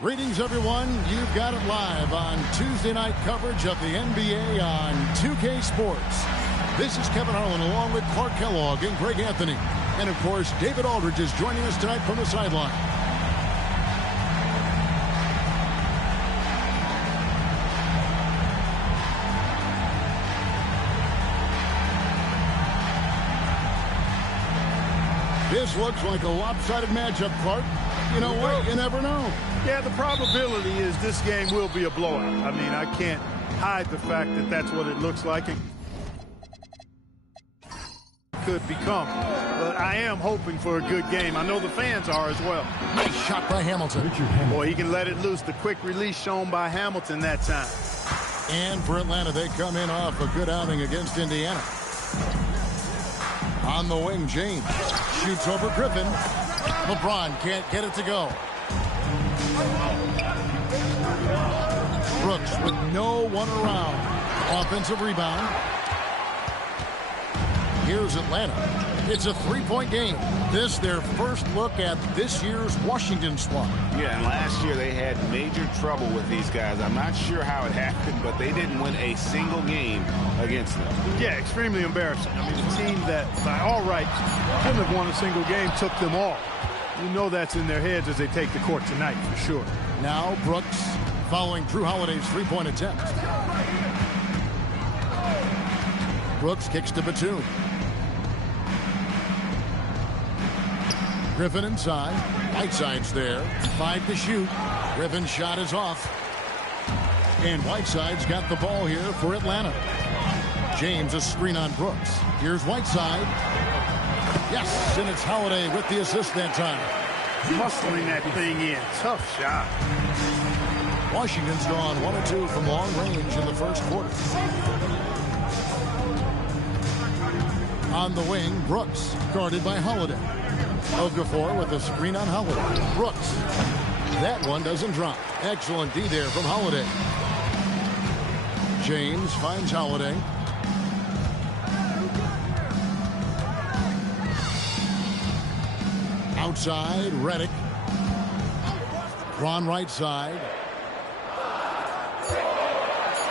Greetings, everyone. You've got it live on Tuesday night coverage of the NBA on 2K Sports. This is Kevin Harlan along with Clark Kellogg and Greg Anthony. And, of course, David Aldridge is joining us tonight from the sideline. This looks like a lopsided matchup, Clark. You know what? You never know. Yeah, the probability is this game will be a blowout. I mean, I can't hide the fact that that's what it looks like. It could become. But I am hoping for a good game. I know the fans are as well. Nice shot by Hamilton. Boy, he can let it loose. The quick release shown by Hamilton that time. And for Atlanta, they come in off a good outing against Indiana. On the wing, James shoots over Griffin. LeBron can't get it to go. Brooks with no one around. Offensive rebound. Here's Atlanta. It's a three-point game. This their first look at this year's Washington squad. Yeah, and last year they had major trouble with these guys. I'm not sure how it happened, but they didn't win a single game against them. Yeah, extremely embarrassing. I mean, the team that, by all rights, couldn't have won a single game took them all. You know that's in their heads as they take the court tonight, for sure. Now Brooks following Drew Holiday's three-point attempt. Brooks kicks to Batum. Griffin inside. Whiteside's there. 5 to shoot. Griffin's shot is off. And Whiteside's got the ball here for Atlanta. James a screen on Brooks. Here's Whiteside. Yes, and it's Holiday with the assist that time. Muscling that thing in. Tough shot. Washington's gone 1 of 2 from long range in the first quarter. On the wing, Brooks, guarded by Holiday. Okafor with a screen on Holiday. Brooks. That one doesn't drop. Excellent D there from Holiday. James finds Holiday. Outside, Redick. Ron right side.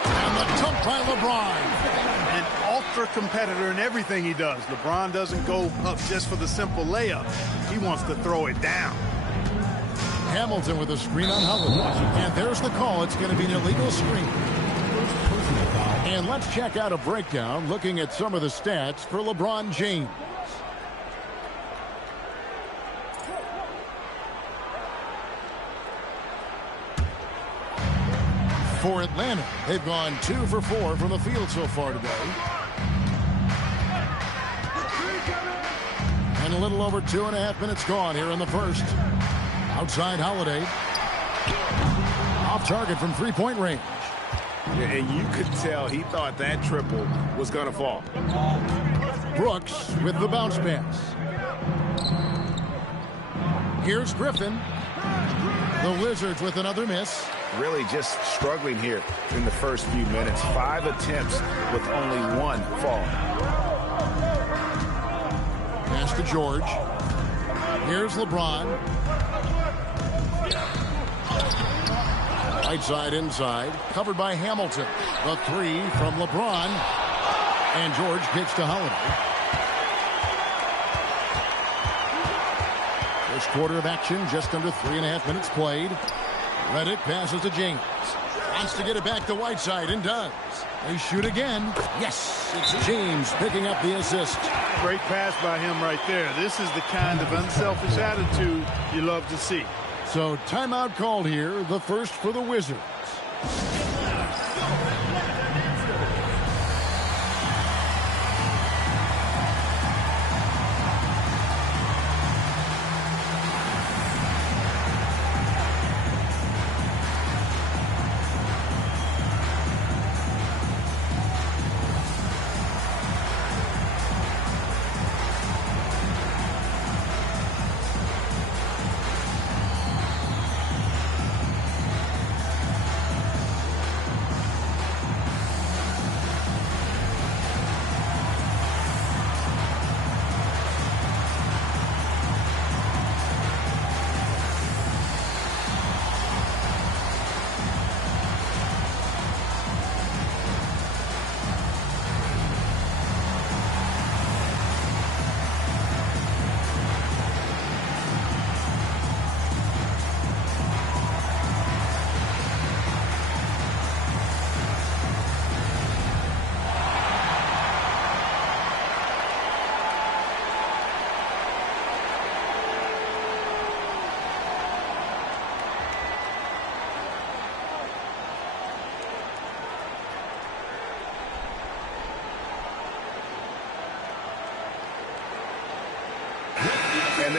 And the dunk by LeBron. An ultra competitor in everything he does. LeBron doesn't go up just for the simple layup. He wants to throw it down. Hamilton with a screen on Holiday. And there's the call. It's going to be an illegal screen. And let's check out a breakdown looking at some of the stats for LeBron James. For Atlanta, they've gone 2 for 4 from the field so far today. And a little over 2.5 minutes gone here in the first. Outside Holiday. Off target from three-point range. Yeah, and you could tell he thought that triple was going to fall. Brooks with the bounce pass. Here's Griffin. The Wizards with another miss. Really just struggling here in the first few minutes. 5 attempts with only 1 fall. Pass to George. Here's LeBron. Right side inside. Covered by Hamilton. The 3 from LeBron. And George kicks to Holiday. First quarter of action, just under 3.5 minutes played. Redick passes to James. Wants to get it back to Whiteside and does. They shoot again. Yes, it's James picking up the assist. Great pass by him right there. This is the kind of unselfish attitude you love to see. So timeout called here, the first for the Wizards.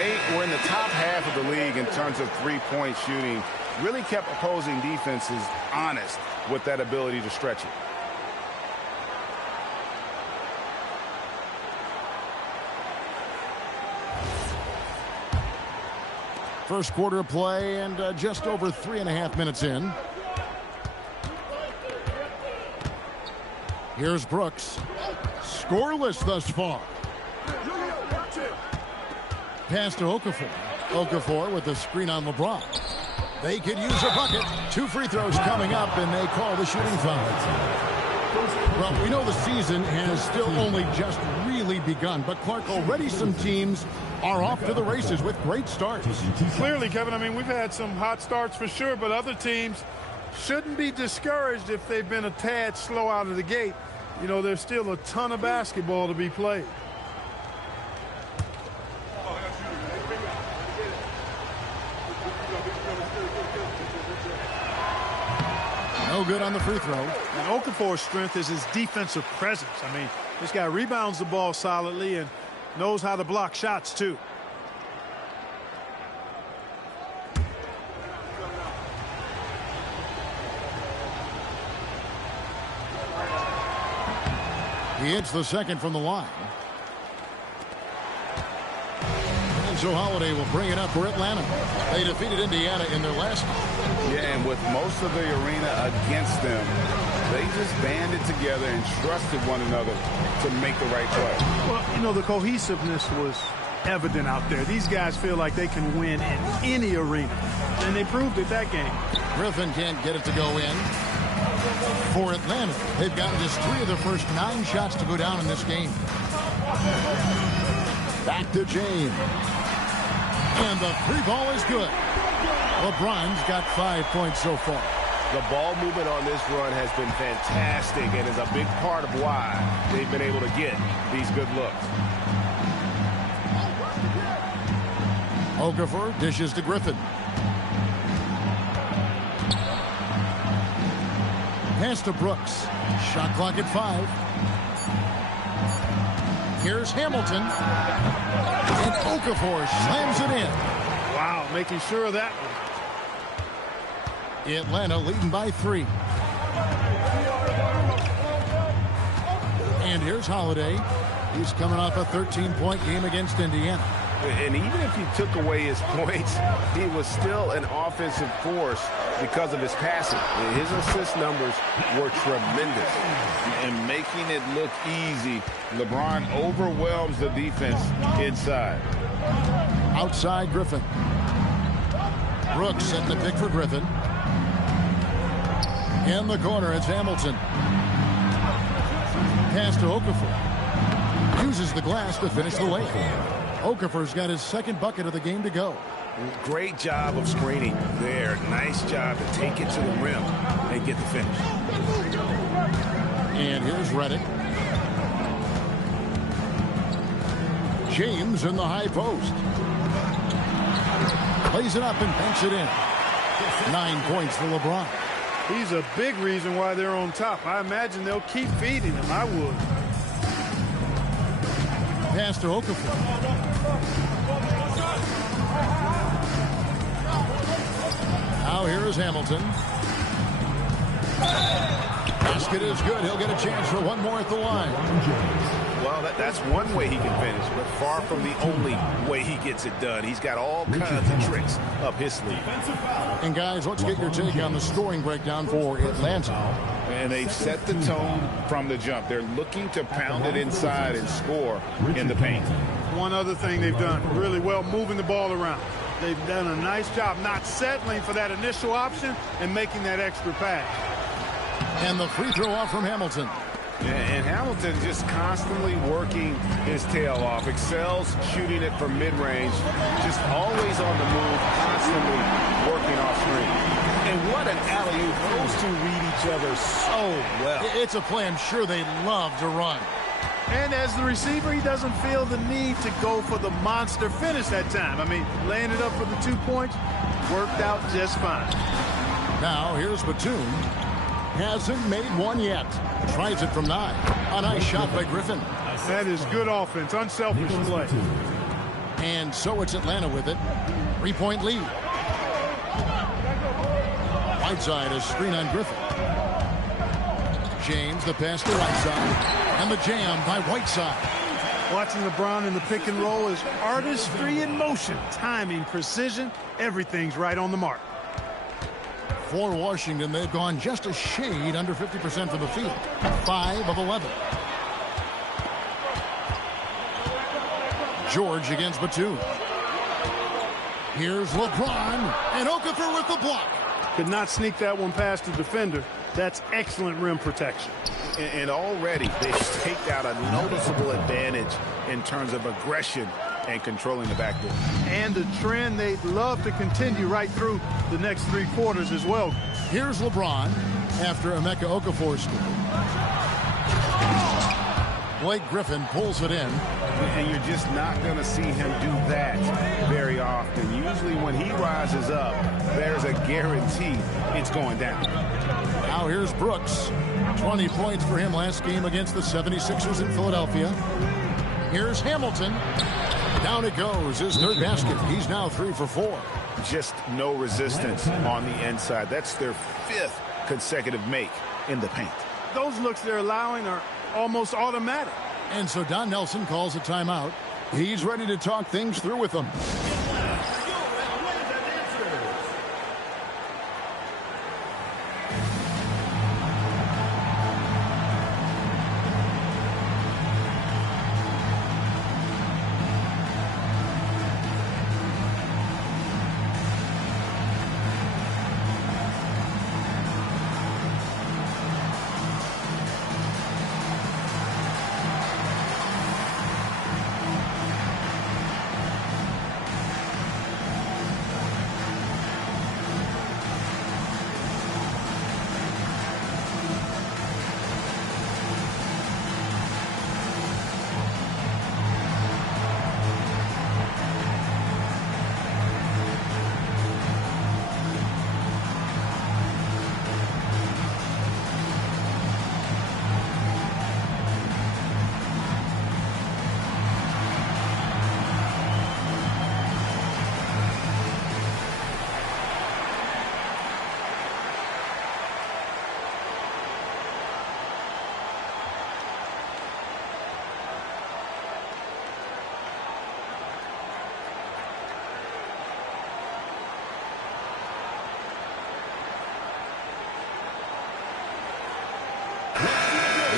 they were in the top half of the league in terms of three-point shooting. Really kept opposing defenses honest with that ability to stretch it. First quarter of play and just over 3.5 minutes in. Here's Brooks. Scoreless thus far. Pass to Okafor. Okafor with the screen on LeBron. They could use a bucket. 2 free throws coming up, and they call the shooting foul. Well, we know the season has still only just really begun, but Clark, already some teams are off to the races with great starts. Clearly, Kevin, I mean, we've had some hot starts for sure, but other teams shouldn't be discouraged if they've been a tad slow out of the gate. You know, there's still a ton of basketball to be played. No good on the free throw. And Okafor's strength is his defensive presence. I mean, this guy rebounds the ball solidly and knows how to block shots, too. He hits the second from the line. And so Holiday will bring it up for Atlanta. They defeated Indiana in their last game. Yeah, and with most of the arena against them, they just banded together and trusted one another to make the right play. Well, you know, the cohesiveness was evident out there. These guys feel like they can win in any arena, and they proved it that game. Griffin can't get it to go in. For Atlanta, they've gotten just 3 of their first 9 shots to go down in this game. Back to James. And the 3 ball is good. LeBron's got 5 points so far. The ball movement on this run has been fantastic and is a big part of why they've been able to get these good looks. Okafor dishes to Griffin. Pass to Brooks. Shot clock at 5. Here's Hamilton. And Okafor slams it in. Wow, making sure of that one. Atlanta leading by 3. And here's Holiday. He's coming off a 13-point game against Indiana. And even if he took away his points, he was still an offensive force because of his passing. His assist numbers were tremendous. And making it look easy, LeBron overwhelms the defense inside. Outside Griffin. Brooks setting the pick for Griffin. In the corner, it's Hamilton. Pass to Okafor. Uses the glass to finish the layup. Okafor's got his second bucket of the game to go. Great job of screening there. Nice job to take it to the rim and get the finish. And here's Redick. James in the high post. Plays it up and banks it in. 9 points for LeBron. He's a big reason why they're on top. I imagine they'll keep feeding him. I would. Pass to Okafor. Now here is Hamilton. Basket is good. He'll get a chance for one more at the line. Well, that's one way he can finish, but far from the only way he gets it done. He's got all kinds of tricks up his sleeve. And guys, let's get your take on the scoring breakdown for Atlanta. And they've set the tone from the jump. They're looking to pound it inside and score in the paint. One other thing they've done really well, moving the ball around. They've done a nice job not settling for that initial option and making that extra pass. And the free throw off from Hamilton. And Hamilton just constantly working his tail off. Excels shooting it from mid-range. Just always on the move, constantly working off screen. And what an alley-oop. Those two read each other so well. It's a play I'm sure they love to run. And as the receiver, he doesn't feel the need to go for the monster finish that time. I mean, laying it up for the 2 points worked out just fine. Now here's Batum. Hasn't made one yet. Tries it from 9. A nice shot by Griffin. That is good offense. Unselfish play. And so it's Atlanta with it. 3-point lead. Whiteside, a screen on Griffin. James, the pass to Whiteside. And the jam by Whiteside. Watching LeBron in the pick and roll is artistry in motion. Timing, precision, everything's right on the mark. For Washington, they've gone just a shade under 50% from the field. 5 of 11. George against Batum. Here's LeBron, and Okafor with the block. Could not sneak that one past the defender. That's excellent rim protection. And already they've staked out a noticeable advantage in terms of aggression and controlling the backboard. And a trend they'd love to continue right through the next 3 quarters as well. Here's LeBron after Emeka Okafor scored. Blake Griffin pulls it in. And you're just not going to see him do that very often. Usually when he rises up, there's a guarantee it's going down. Now here's Brooks. 20 points for him last game against the 76ers in Philadelphia. Here's Hamilton. Down it goes, his 3rd basket. He's now 3 for 4. Just no resistance on the inside. That's their 5th consecutive make in the paint. Those looks they're allowing are almost automatic. And so Don Nelson calls a timeout. He's ready to talk things through with them.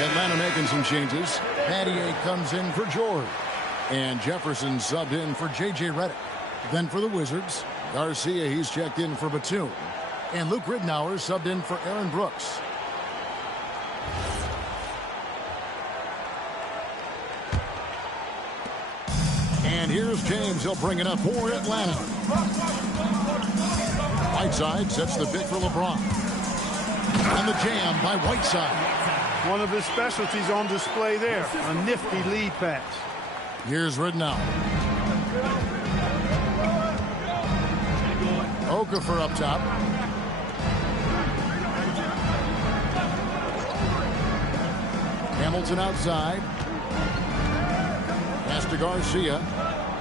Atlanta making some changes. Pattier comes in for George. And Jefferson subbed in for J.J. Redick. Then for the Wizards, Garcia, he's checked in for Batum. And Luke Ridnour subbed in for Aaron Brooks. And here's James. He'll bring it up for Atlanta. Whiteside sets the pick for LeBron. And the jam by Whiteside. One of his specialties on display there. A nifty lead pass. Here's Ridnour. Okafor up top. Hamilton outside. Pass to Garcia.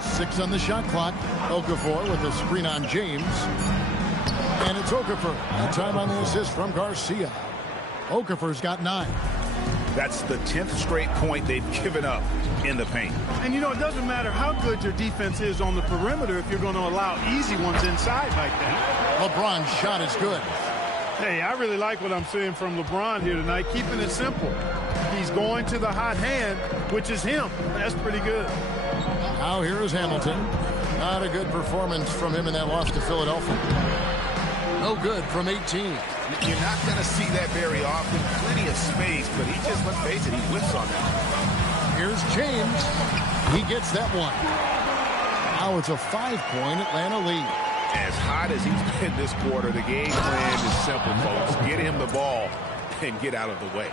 6 on the shot clock. Okafor with a screen on James. And it's Okafor. And time on the assist from Garcia. Okafor's got 9. That's the 10th straight point they've given up in the paint. And, you know, it doesn't matter how good your defense is on the perimeter if you're going to allow easy ones inside like that. LeBron's shot is good. Hey, I really like what I'm seeing from LeBron here tonight, keeping it simple. He's going to the hot hand, which is him. That's pretty good. Now here is Hamilton. Not a good performance from him in that loss to Philadelphia. No good from 18. You're not going to see that very often. Plenty of space, but he just, let's face it, he whiffs on that. Here's James. He gets that one. Now it's a 5-point Atlanta lead. As hot as he's been this quarter, the game plan is simple, folks. Get him the ball and get out of the way.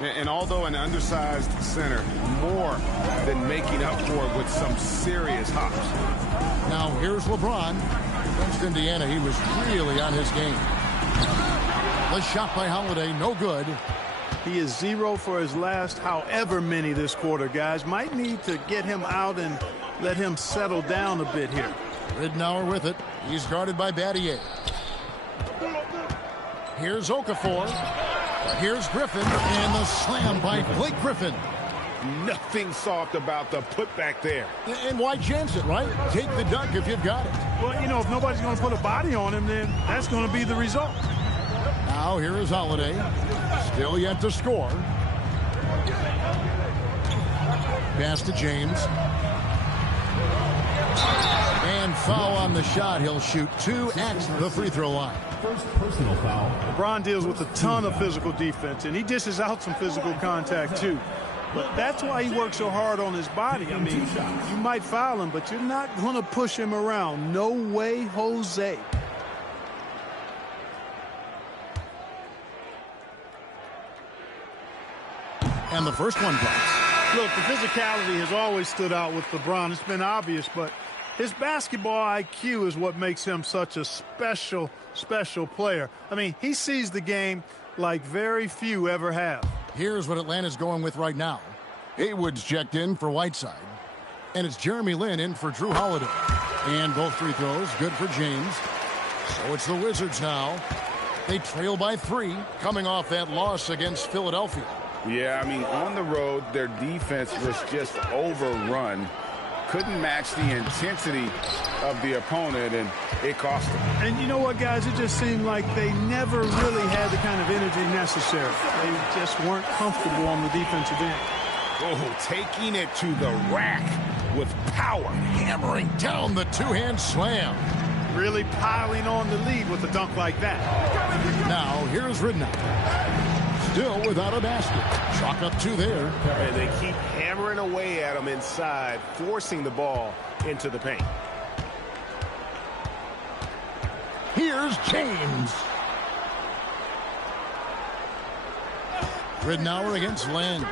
And although an undersized center, more than making up for it with some serious hops. Now here's LeBron. Against Indiana, he was really on his game. The shot by Holiday, no good. He is 0 for his last however many this quarter, guys. Might need to get him out and let him settle down a bit here. Ridnour with it. He's guarded by Battier. Here's Okafor. Here's Griffin, and the slam by Blake Griffin. Nothing soft about the putback there. And why chance it, right? Take the dunk if you've got it. Well, you know, if nobody's going to put a body on him, then that's going to be the result. Now here is Holiday. Still yet to score. Pass to James. And foul on the shot. He'll shoot 2 at the free throw line. First personal foul. LeBron deals with a ton of physical defense, and he dishes out some physical contact too. But that's why he works so hard on his body. I mean, you might foul him, but you're not going to push him around. No way, Jose. And the first one comes. Look, the physicality has always stood out with LeBron. It's been obvious, but his basketball IQ is what makes him such a special player. I mean, he sees the game like very few ever have. Here's what Atlanta's going with right now. Haywood's checked in for Whiteside. And it's Jeremy Lin in for Drew Holiday. And both free throws good for James. So it's the Wizards now. They trail by 3, coming off that loss against Philadelphia. Yeah, I mean, on the road, their defense was just overrun. Couldn't match the intensity of the opponent, and it cost them. And you know what, guys? It just seemed like they never really had the kind of energy necessary. They just weren't comfortable on the defensive end. Oh, taking it to the rack with power. Hammering down the two-hand slam. Really piling on the lead with a dunk like that. Now, here's Ridnour. Still without a basket. Chalk up 2 there. And they keep hammering away at him inside, forcing the ball into the paint. Here's James. Ridnour against Lin.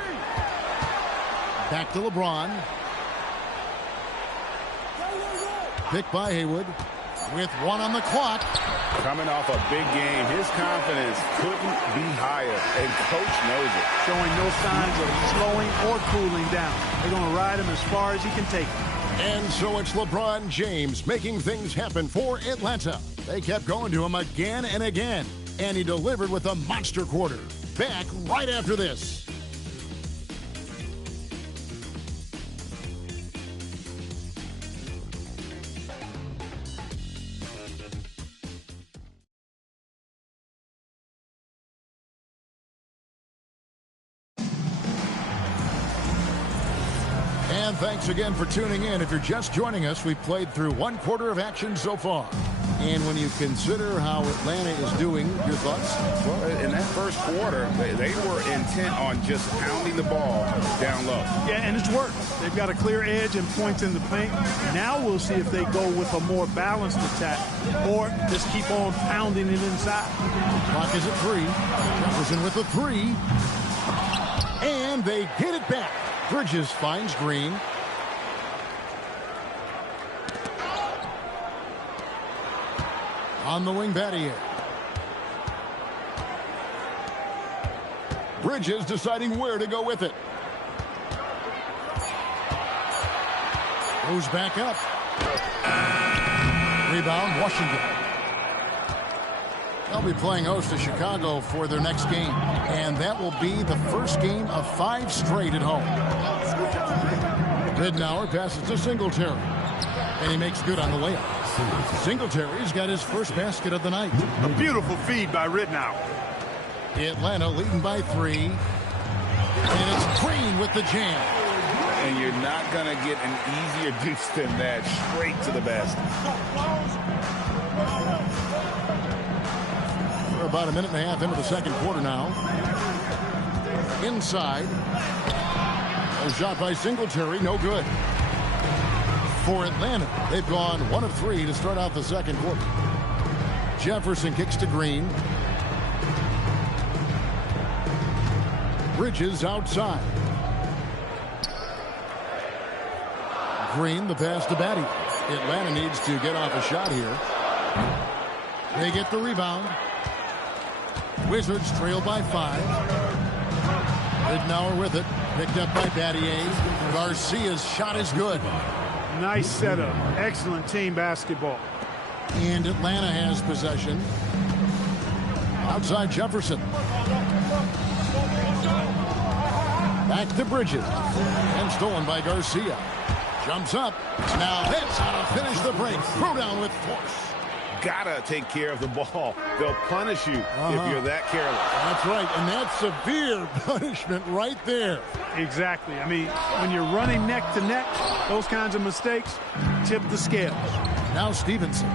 Back to LeBron. Picked by Haywood. With 1 on the clock. Coming off a big game, his confidence couldn't be higher, and coach knows it. Showing no signs of slowing or cooling down. They're going to ride him as far as he can take him. And so it's LeBron James making things happen for Atlanta. They kept going to him again and again, and he delivered with a monster quarter. Back right after this. And thanks again for tuning in. If you're just joining us, we've played through 1 quarter of action so far. And when you consider how Atlanta is doing, your thoughts? Well, in that first quarter, they were intent on just pounding the ball down low. Yeah, and it's worked. They've got a clear edge and points in the paint. Now we'll see if they go with a more balanced attack or just keep on pounding it inside. Clock is at 3. Jefferson with a 3. And they get it back. Bridges finds Green. On the wing, Battier. Bridges deciding where to go with it. Goes back up. Rebound, Washington. They'll be playing host to Chicago for their next game. And that will be the first game of 5 straight at home. Ridnour passes to Singletary. And he makes good on the layup. Singletary's got his first basket of the night. A beautiful feed by Ridnour. Atlanta leading by 3. And it's Green with the jam. And you're not going to get an easier deuce than that. Straight to the basket. We're about a minute and a half into the second quarter now. Inside. A shot by Singletary, no good. For Atlanta, they've gone 1 of 3 to start out the second quarter. Jefferson kicks to Green. Bridges outside. Green, the pass to Batty. Atlanta needs to get off a shot here. They get the rebound. Wizards trail by 5. Ridnour with it. Picked up by Battier. Garcia's shot is good. Nice setup. Excellent team basketball. And Atlanta has possession. Outside Jefferson. Back to Bridges. And stolen by Garcia. Jumps up. Now hits how to finish the break. Throw down with force. Gotta take care of the ball. They'll punish you if you're that careless. That's right, and that's severe punishment right there. Exactly. I mean, when you're running neck to neck, those kinds of mistakes tip the scales. Now Stevenson.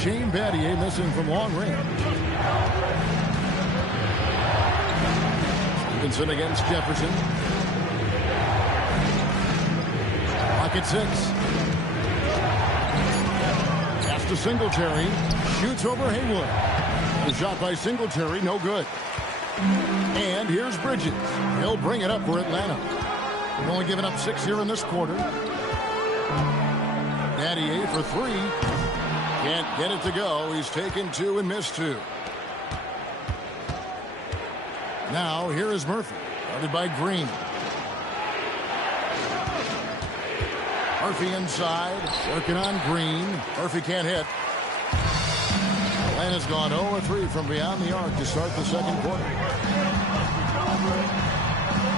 Shane Battier missing from long range. Stevenson against Jefferson. Pocket 6. Pass to Singletary. Shoots over Haywood. The shot by Singletary, no good. And here's Bridges. He'll bring it up for Atlanta. They've only given up 6 here in this quarter. Battier for 3. Can't get it to go. He's taken 2 and missed 2. Now, here is Murphy. Guarded by Green. Murphy inside. Working on Green. Murphy can't hit. Atlanta's gone 0-3 from beyond the arc to start the second quarter.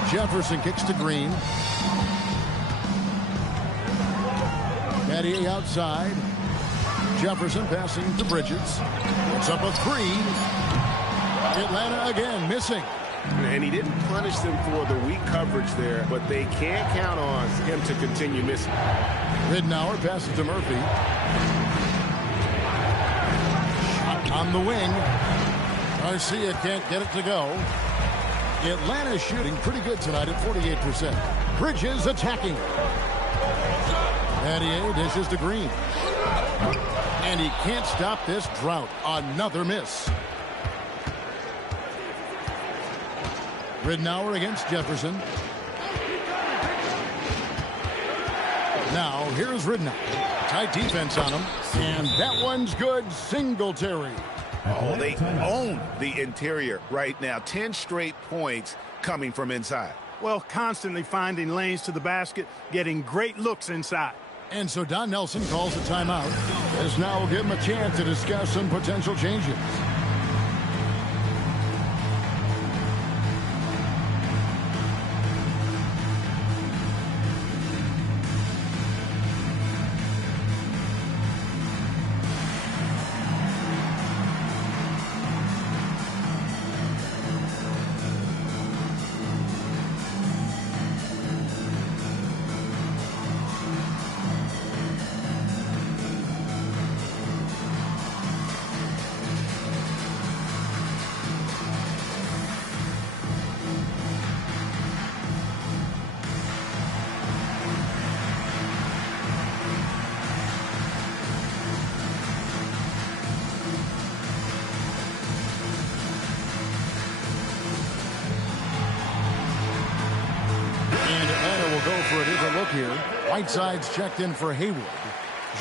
Jefferson kicks to Green. Battier outside. Jefferson passing to Bridges. Puts up a 3. Atlanta again missing. And he didn't punish them for the weak coverage there, but they can't count on him to continue missing. Ridnour passes to Murphy. Shot on the wing. Garcia can't get it to go. Atlanta's shooting pretty good tonight at 48%. Bridges attacking. Battier dishes to Green. And he can't stop this drought. Another miss. Ridnour against Jefferson. Now, here's Ridnour. Tight defense on him. And that one's good. Singletary. Oh, they own the interior right now. 10 straight points coming from inside. Well, constantly finding lanes to the basket, getting great looks inside. And so Don Nelson calls a timeout. This now will give him a chance to discuss some potential changes. Here. Whiteside's checked in for Haywood.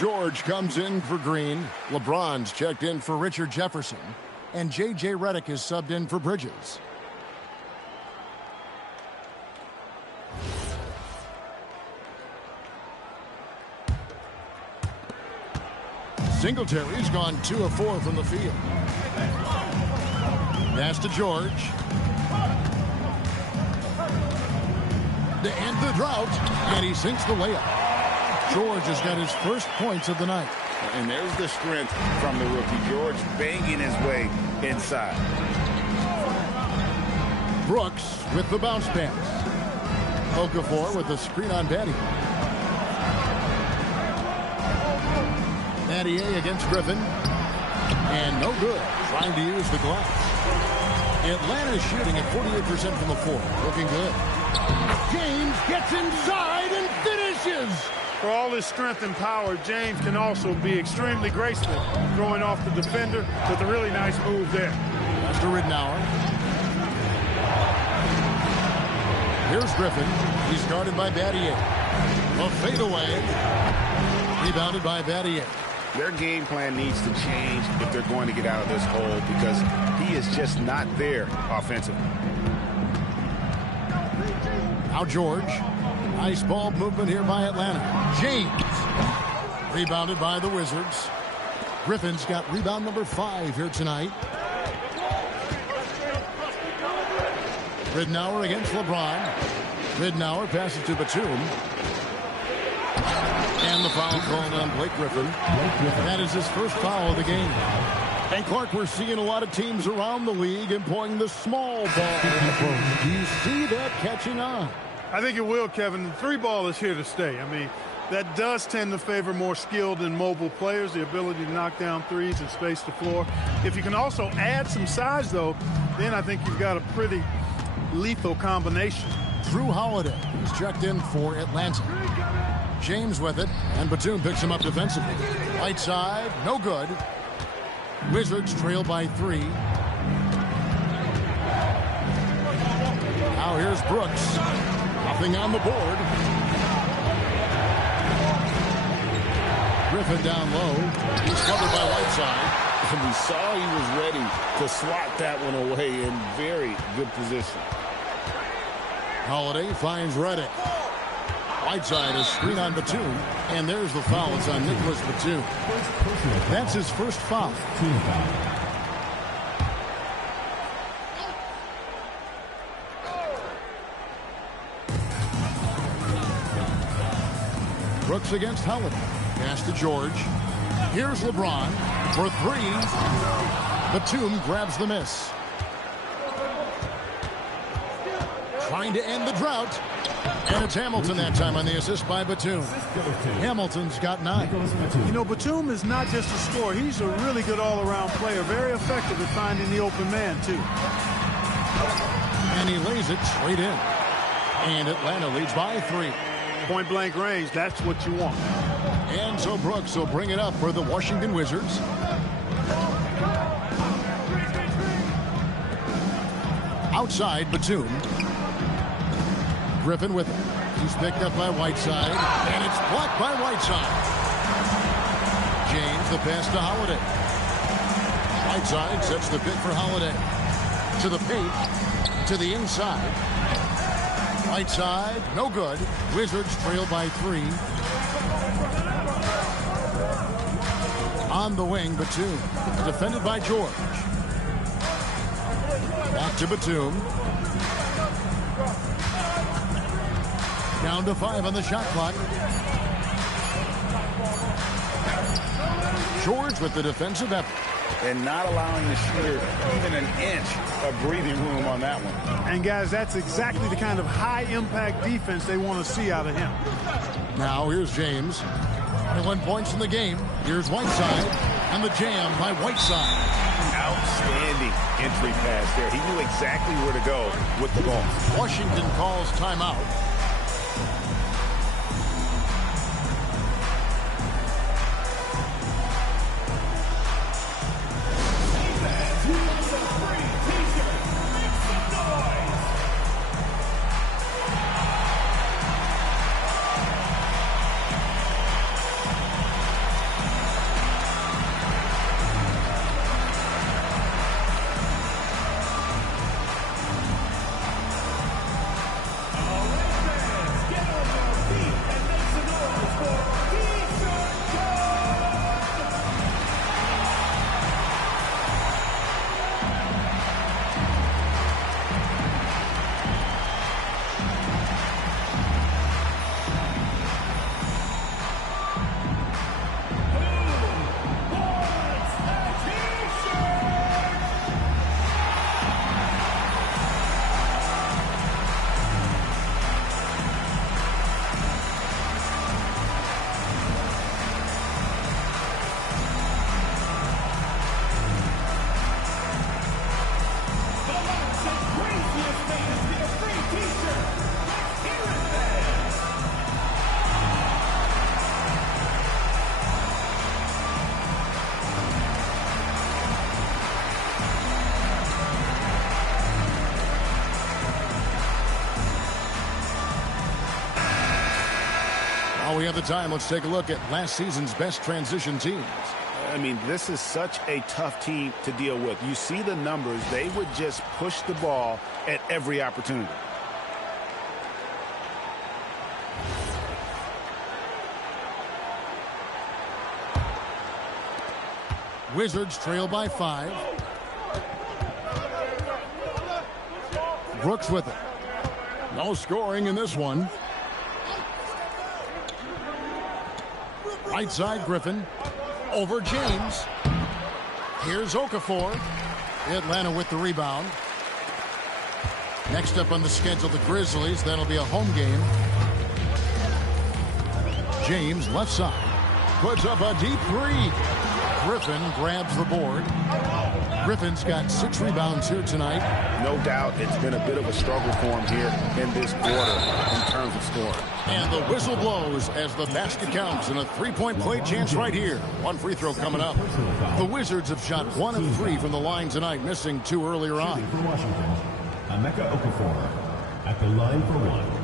George comes in for Green. LeBron's checked in for Richard Jefferson. And J.J. Redick is subbed in for Bridges. Singletary's gone 2 of 4 from the field. Pass to George. To end the drought, and he sinks the layup. George has got his first points of the night. And there's the strength from the rookie. George banging his way inside. Brooks with the bounce pass. Okafor with the screen on Battier. Battier against Griffin. And no good. Trying to use the glass. Atlanta's shooting at 48% from the floor. Looking good. James gets inside and finishes. For all his strength and power, James can also be extremely graceful, throwing off the defender with a really nice move there. That's to Ridnour. Here's Griffin. He's guarded by Battier. A fadeaway. Rebounded by Battier. Their game plan needs to change if they're going to get out of this hole because he is just not there offensively. Now George. Nice ball movement here by Atlanta. James Rebounded by the Wizards. Griffin's got rebound number 5 here tonight. Ridnour against LeBron. Ridnour passes to Batum. And the foul called on Blake Griffin. That is his first foul of the game. And Clark, we're seeing a lot of teams around the league employing the small ball approach. Do you see that catching on? I think it will, Kevin. The 3-ball is here to stay. I mean, that does tend to favor more skilled and mobile players, the ability to knock down threes and space the floor. If you can also add some size, though, then I think you've got a pretty lethal combination. Drew Holiday is checked in for Atlanta. James with it, and Batum picks him up defensively. Right side, no good. Wizards trail by 3. Now here's Brooks. Nothing on the board. Griffin down low. He's covered by Whiteside. And we saw he was ready to swat that one away in very good position. Holiday finds Redick. Whiteside is screen on Batum. And there's the foul. It's on Nicholas Batum. That's his first foul. Brooks against Holiday. Pass to George. Here's LeBron for 3. Batum grabs the miss. Trying to end the drought. And it's Hamilton that time on the assist by Batum. Hamilton's got 9. You know, Batum is not just a scorer. He's a really good all-around player. Very effective at finding the open man, too. And he lays it straight in. And Atlanta leads by 3. Point-blank range, that's what you want. And so Brooks will bring it up for the Washington Wizards. Outside, Batum. Griffin with it. He's picked up by Whiteside. And it's blocked by Whiteside. James, the pass to Holiday. Whiteside sets the pick for Holiday. To the paint. To the inside. Whiteside, no good. Wizards trail by 3. On the wing, Batum. Defended by George. Back to Batum. Down to 5 on the shot clock. George with the defensive effort. And not allowing the shooter even an inch of breathing room on that one. And, guys, that's exactly the kind of high-impact defense they want to see out of him. Now here's James. 21 points in the game. Here's Whiteside. And the jam by Whiteside. Outstanding entry pass there. He knew exactly where to go with the ball. Washington calls timeout. While we have the time, let's take a look at last season's best transition teams. I mean, this is such a tough team to deal with. You see the numbers. They would just push the ball at every opportunity. Wizards trail by 5. Brooks with it. No scoring in this one. Right side, Griffin. Over James. Here's Okafor. Atlanta with the rebound. Next up on the schedule, the Grizzlies. That'll be a home game. James, left side. Puts up a deep 3. Griffin grabs the board. Griffin's got 6 rebounds here tonight. No doubt it's been a bit of a struggle for him here in this quarter in terms of scoring. And the whistle blows as the basket counts and a 3-point play chance right here. One free throw coming up. The Wizards have shot 1 of 3 from the line tonight, missing 2 earlier on. For Washington, Emeka Okafor at the line for 1.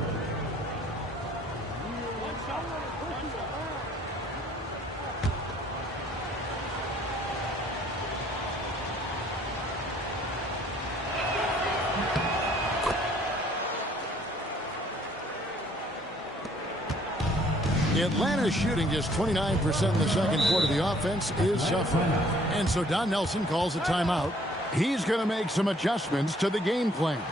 Atlanta's shooting just 29% in the second quarter. The offense is suffering. And so Don Nelson calls a timeout. He's going to make some adjustments to the game plan.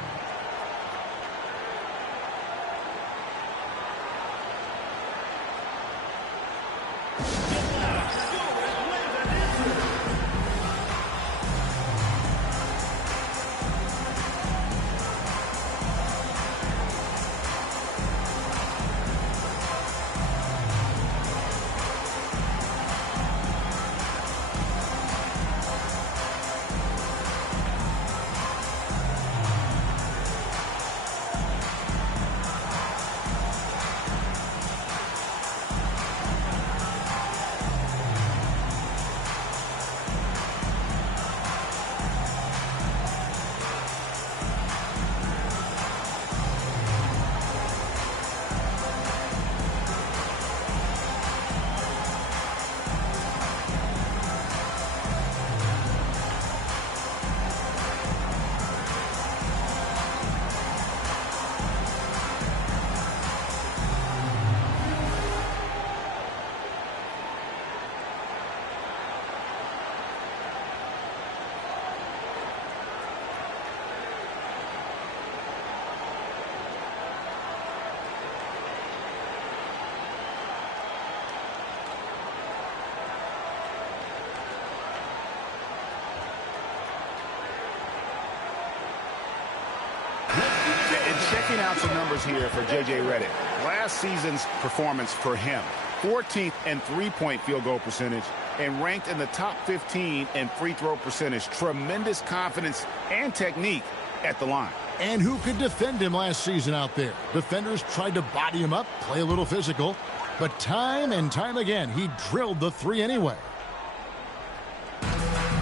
Checking out some numbers here for J.J. Redick. Last season's performance for him, 14th in three-point field goal percentage and ranked in the top 15 in free throw percentage. Tremendous confidence and technique at the line. And who could defend him last season out there? Defenders tried to body him up, play a little physical, but time and time again, he drilled the 3 anyway.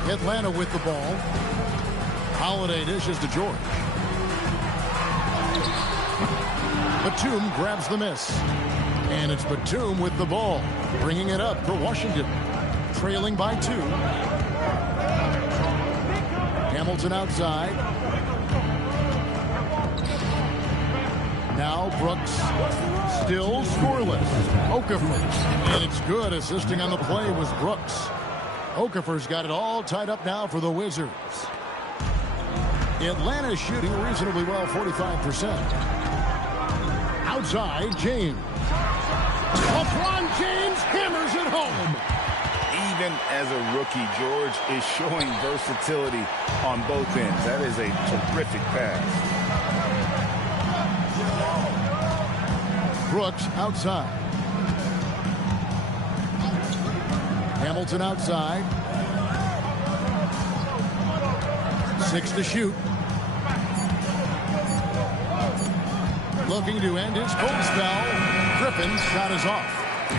Atlanta with the ball. Holiday dishes to George. Batum grabs the miss. And it's Batum with the ball, bringing it up for Washington. Trailing by 2. Hamilton outside. Now Brooks, still scoreless. Okafor, and it's good. Assisting on the play was Brooks. Okafor's got it all tied up now for the Wizards. Atlanta's shooting reasonably well, 45%. Outside, James. LeBron James hammers it home. Even as a rookie, George is showing versatility on both ends. That is a terrific pass. Brooks outside. Hamilton outside. 6 to shoot. Looking to end his cold spell. Griffin's shot is off.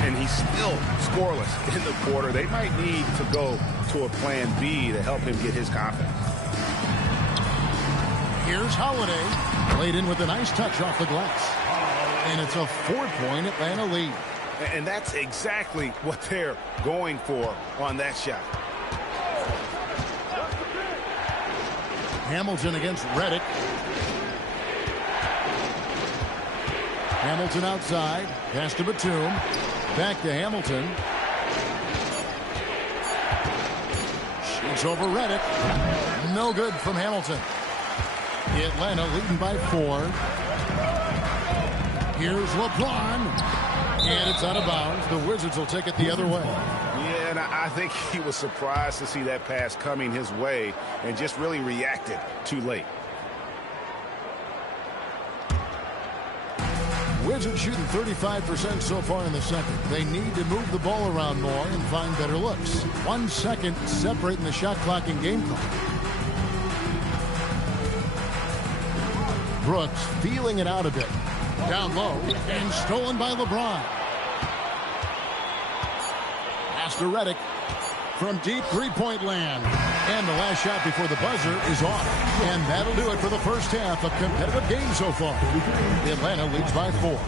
And he's still scoreless in the quarter. They might need to go to a plan B to help him get his confidence. Here's Holiday. Played in with a nice touch off the glass. And it's a 4-point Atlanta lead. And that's exactly what they're going for on that shot. Hamilton against Redick. Hamilton outside. Pass to Batum. Back to Hamilton. Looks over Redick. No good from Hamilton. Atlanta leading by 4. Here's LeBron. And it's out of bounds. The Wizards will take it the other way. Yeah, and I think he was surprised to see that pass coming his way and just really reacted too late. Wizards shooting 35% so far in the second. They need to move the ball around more and find better looks. 1 second separating the shot clock and game clock. Brooks feeling it out a bit. Down low and stolen by LeBron. Pass to Redick from deep three-point land. And the last shot before the buzzer is off. And that'll do it for the first half. A competitive game so far. Atlanta leads by 4.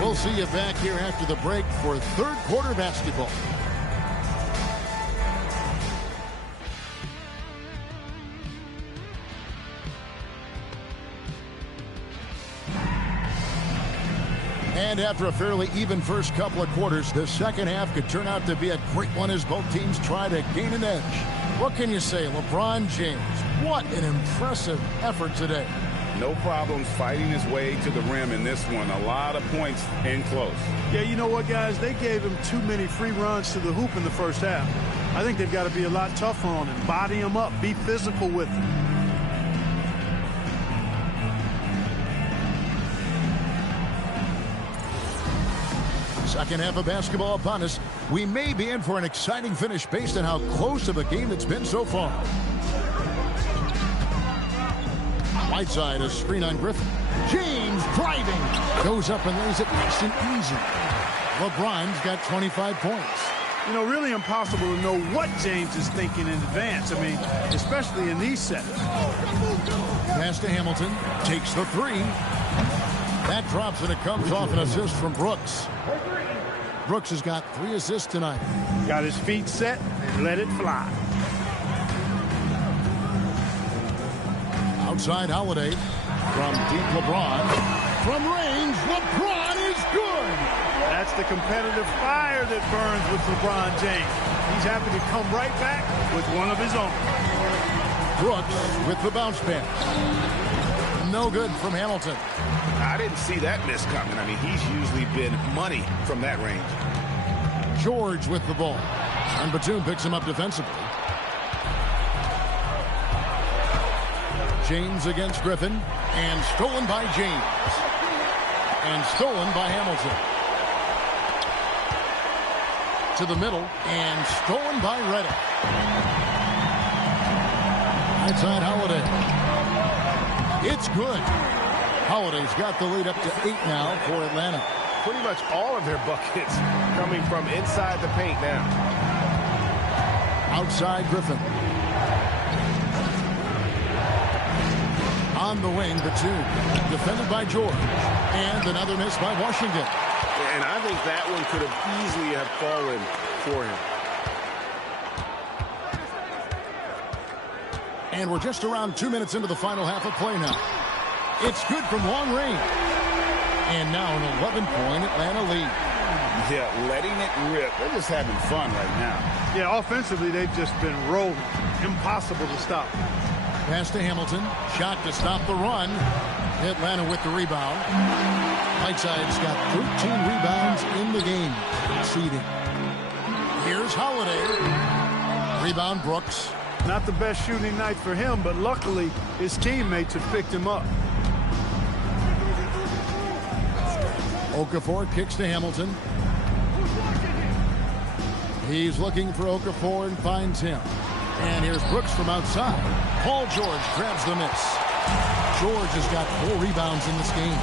We'll see you back here after the break for third quarter basketball. And after a fairly even first couple of quarters, the second half could turn out to be a great one as both teams try to gain an edge. What can you say, LeBron James? What an impressive effort today. No problems fighting his way to the rim in this one. A lot of points in close. Yeah, you know what, guys? They gave him too many free runs to the hoop in the first half. I think they've got to be a lot tougher on him. Body him up. Be physical with him. Second half of basketball upon us. We may be in for an exciting finish based on how close of a game it's been so far. Whiteside, a screen on Griffin. James driving. Goes up and lays it nice and easy. LeBron's got 25 points. You know, really impossible to know what James is thinking in advance. I mean, especially in these sets. Pass to Hamilton. Takes the 3. That drops and it comes off an assist from Brooks. Brooks has got 3 assists tonight. Got his feet set and let it fly. Outside Holiday from deep LeBron. From range, LeBron is good. That's the competitive fire that burns with LeBron James. He's happy to come right back with one of his own. Brooks with the bounce pass. No good from Hamilton. I didn't see that miss coming. I mean, he's usually been money from that range. George with the ball. And Batum picks him up defensively. James against Griffin. And stolen by James. And stolen by Hamilton. To the middle. And stolen by Redick. Outside Holiday. It's good. Holiday's got the lead up to 8 now for Atlanta. Pretty much all of their buckets coming from inside the paint now. Outside Griffin. On the wing, Batum. Defended by George. And another miss by Washington. And I think that one could have easily have fallen for him. And we're just around 2 minutes into the final half of play now. It's good from long range. And now an 11-point Atlanta lead. Yeah, letting it rip. They're just having fun right now. Yeah, offensively, they've just been rolling. Impossible to stop. Pass to Hamilton. Shot to stop the run. Atlanta with the rebound. Whiteside's got 13 rebounds in the game. Conceding. Here's Holiday. Rebound Brooks. Not the best shooting night for him, but luckily his teammates have picked him up. Okafor kicks to Hamilton. He's looking for Okafor and finds him. And here's Brooks from outside. Paul George grabs the miss. George has got 4 rebounds in this game.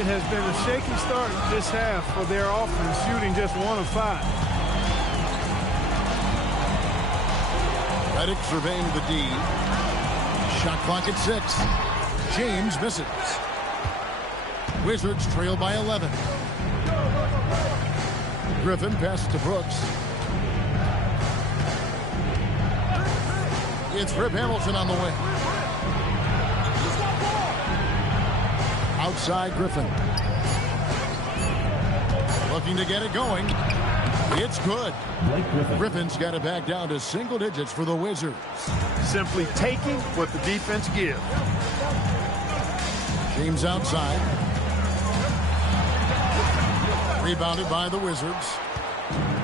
It has been a shaky start this half for their offense, shooting just 1 of 5. Redick surveying the D. Shot clock at 6. James misses. Wizards trail by 11. Griffin passes to Brooks. It's Rip Hamilton on the wing. Outside Griffin. Looking to get it going. It's good. Griffin's got it back down to single digits for the Wizards. Simply taking what the defense gives. James outside. Rebounded by the Wizards.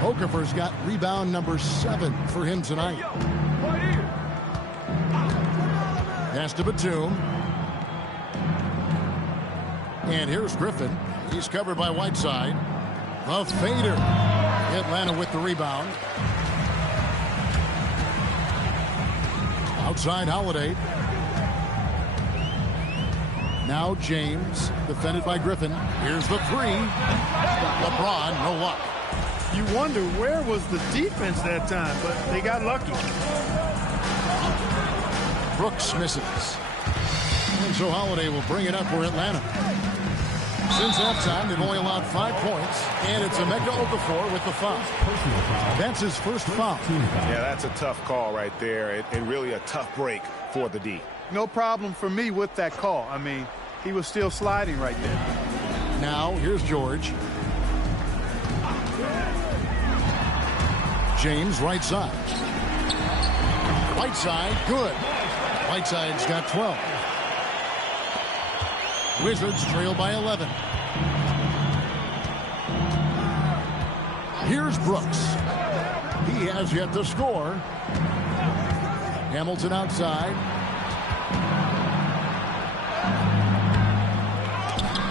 Okafor's got rebound number 7 for him tonight. Pass to Batum. And here's Griffin. He's covered by Whiteside. The fader. Atlanta with the rebound. Outside Holiday. Now James, defended by Griffin. Here's the 3. LeBron, no luck. You wonder where was the defense that time, but they got lucky. Brooks misses. And so Holiday will bring it up for Atlanta. Since halftime, they've only allowed 5 points, and it's Emeka Okafor with the foul. That's his first foul. Yeah, that's a tough call right there, and really a tough break for the D. No problem for me with that call. I mean, he was still sliding right there. Now, here's George. James, right side. Whiteside, good. Whiteside's got 12. Wizards trail by 11. Here's Brooks. He has yet to score. Hamilton outside.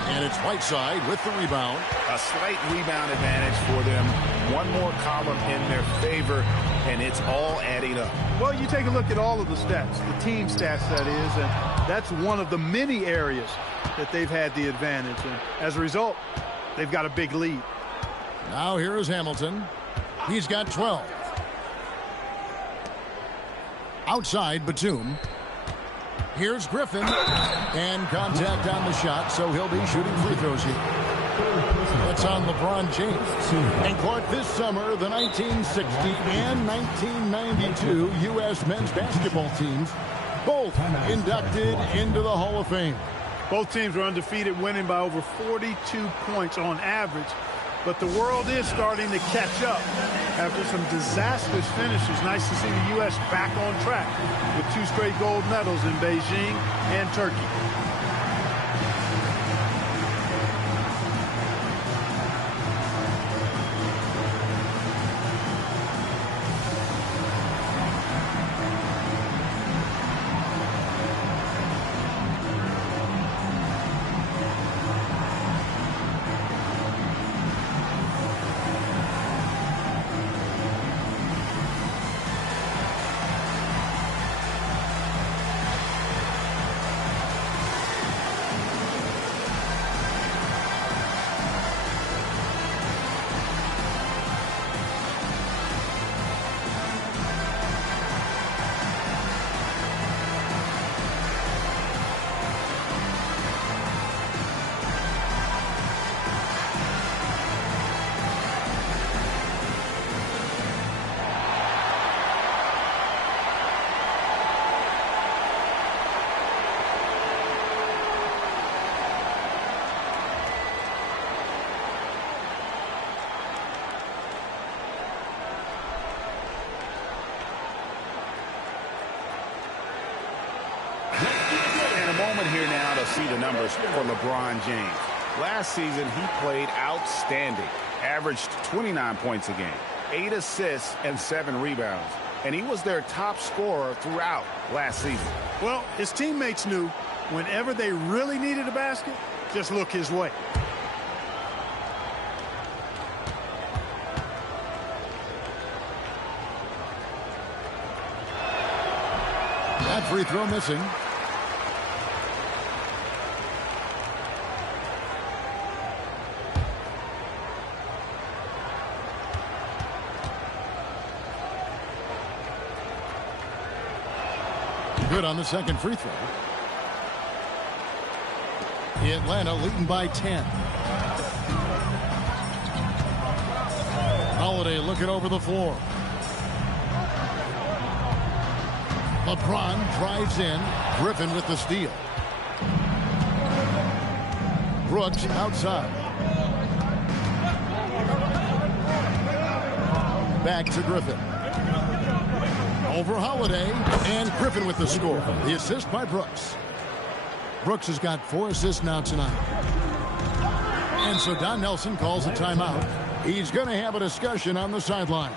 And it's Whiteside with the rebound. A slight rebound advantage for them. One more column in their favor, and it's all adding up. Well, you take a look at all of the stats, the team stats, that is, and that's one of the many areas that they've had the advantage. And as a result, they've got a big lead. Now here is Hamilton. He's got 12. Outside, Batum. Here's Griffin. And contact on the shot, so he'll be shooting free throws here. That's on LeBron James. And Clark, this summer, the 1960 and 1992 U.S. men's basketball teams both inducted into the Hall of Fame. Both teams were undefeated, winning by over 42 points on average. But the world is starting to catch up after some disastrous finishes. Nice to see the U.S. back on track with 2 straight gold medals in Beijing and Turkey. Here now to see the numbers for LeBron James. Last season, he played outstanding. Averaged 29 points a game, 8 assists, and 7 rebounds. And he was their top scorer throughout last season. Well, his teammates knew whenever they really needed a basket, just look his way. That free throw missing. Good on the second free throw. Atlanta leading by 10. Holiday looking over the floor. LeBron drives in. Griffin with the steal. Brooks outside. Back to Griffin. Over Holiday, and Griffin with the score. The assist by Brooks. Brooks has got 4 assists now tonight. And so Don Nelson calls a timeout. He's going to have a discussion on the sideline.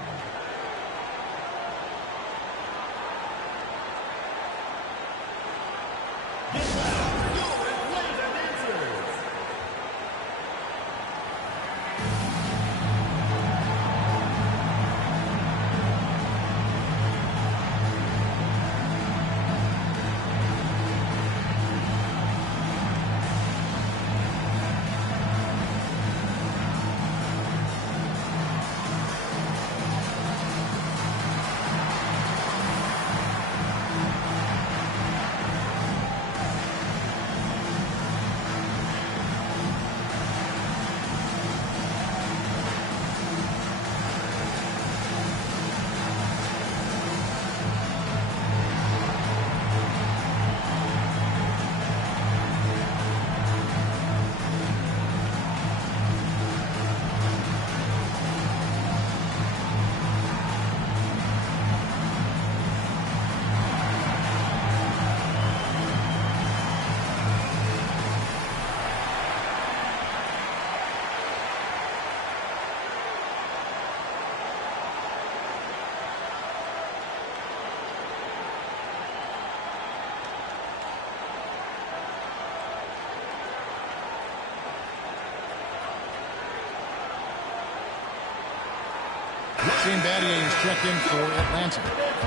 Shane Battier is checked in for Atlanta.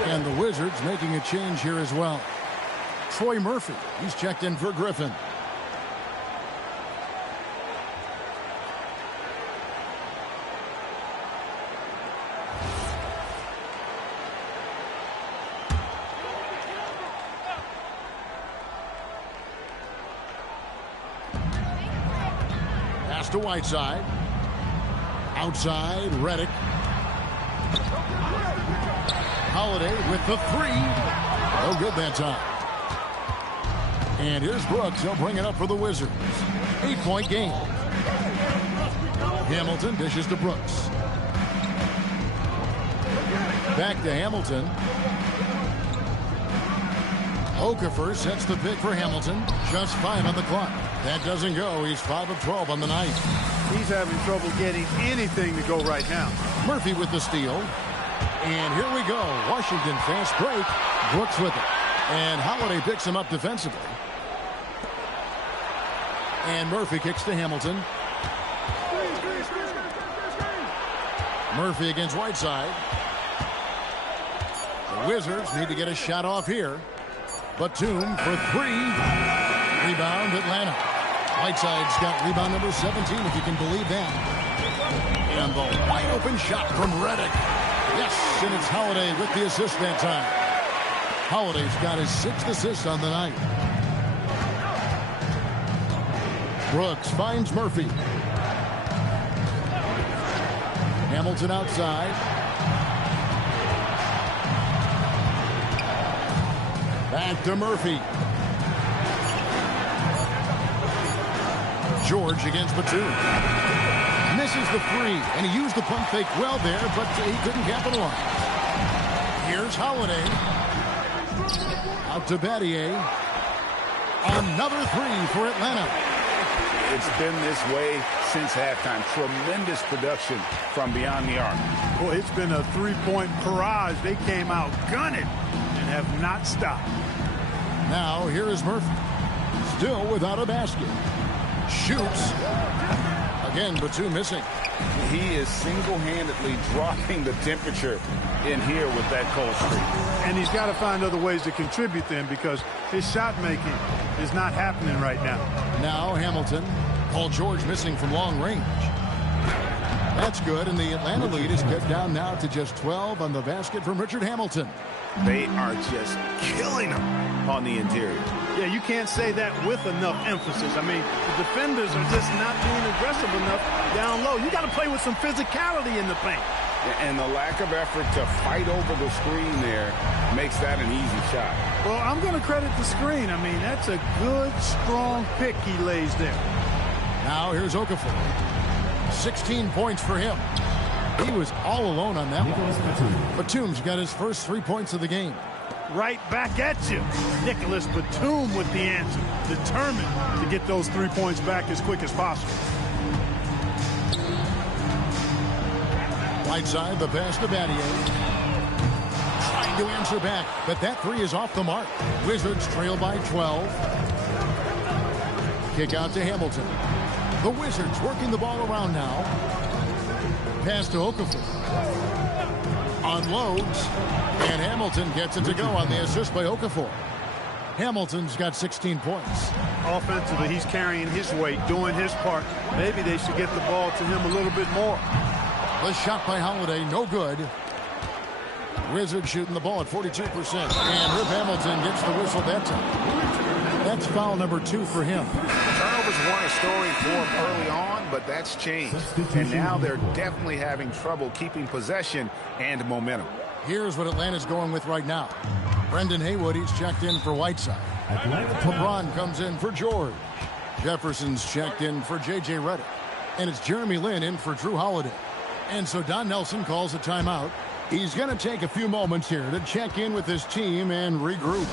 And the Wizards making a change here as well. Troy Murphy, he's checked in for Griffin. Pass to Whiteside. Outside, Redick. Holiday with the 3. No good that time. And here's Brooks. He'll bring it up for the Wizards. 8-point game. Hamilton dishes to Brooks. Back to Hamilton. Okafor sets the pick for Hamilton. Just 5 on the clock. That doesn't go. He's 5 of 12 on the night. He's having trouble getting anything to go right now. Murphy with the steal. And here we go. Washington fast break. Brooks with it. And Holiday picks him up defensively. And Murphy kicks to Hamilton. Murphy against Whiteside. The Wizards need to get a shot off here. Batum for 3. Rebound Atlanta. Whiteside's got rebound number 17, if you can believe that. And the wide open shot from Redick. Yes, and it's Holiday with the assist that time. Holiday's got his 6th assist on the night. Brooks finds Murphy. Hamilton outside. Back to Murphy. George against Batum. Misses the 3, and he used the pump fake well there, but he couldn't capitalize. Here's Holiday. Out to Battier. Another 3 for Atlanta. It's been this way since halftime. Tremendous production from beyond the arc. Boy, it's been a 3-point barrage. They came out gunning and have not stopped. Now here is Murphy. Still without a basket. Shoots. Again, Batum missing. He is single-handedly dropping the temperature in here with that cold streak. And he's got to find other ways to contribute then, because his shot making is not happening right now. Now Hamilton. Paul George missing from long range. That's good, and the Atlanta lead is cut down now to just 12 on the basket from Richard Hamilton. They are just killing him on the interior. Yeah, you can't say that with enough emphasis. I mean, the defenders are just not being aggressive enough down low. You got to play with some physicality in the paint. And the lack of effort to fight over the screen there makes that an easy shot. Well, I'm going to credit the screen. I mean, that's a good, strong pick he lays there. Now here's Okafor. 16 points for him. He was all alone on that Nicholas one. Batum. Batum's got his first 3 points of the game. Right back at you. Nicholas Batum with the answer. Determined to get those 3 points back as quick as possible. Whiteside, the pass to Battier. Trying to answer back, but that three is off the mark. Wizards trail by 12. Kick out to Hamilton. The Wizards working the ball around now. Pass to Okafor. Unloads. And Hamilton gets it to go on the assist by Okafor. Hamilton's got 16 points. Offensively, he's carrying his weight, doing his part. Maybe they should get the ball to him a little bit more. The shot by Holiday, no good. Wizards shooting the ball at 42%. And Rip Hamilton gets the whistle that time. That's foul number 2 for him. Turnovers weren't a story for him early on, but that's changed. And now they're definitely having trouble keeping possession and momentum. Here's what Atlanta's going with right now. Brendan Haywood, he's checked in for Whiteside. LeBron comes in for George. Jefferson's checked in for J.J. Redick. And it's Jeremy Lin in for Drew Holiday. And so Don Nelson calls a timeout. He's going to take a few moments here to check in with his team and regroup.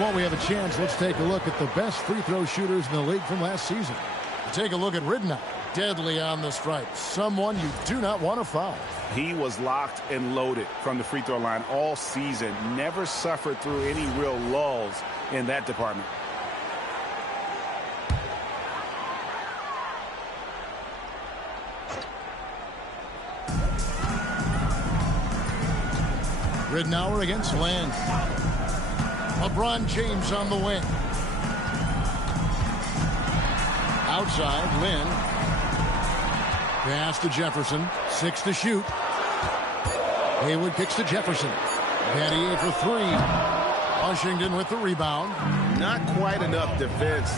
While we have a chance, let's take a look at the best free throw shooters in the league from last season. Take a look at Ridnow. Deadly on the stripe. Someone you do not want to foul. He was locked and loaded from the free throw line all season. Never suffered through any real lulls in that department. Ridnour against Land. LeBron James on the wing. Outside, Lin. Pass to Jefferson. 6 to shoot. Haywood kicks to Jefferson. Battier for 3. Washington with the rebound. Not quite enough defense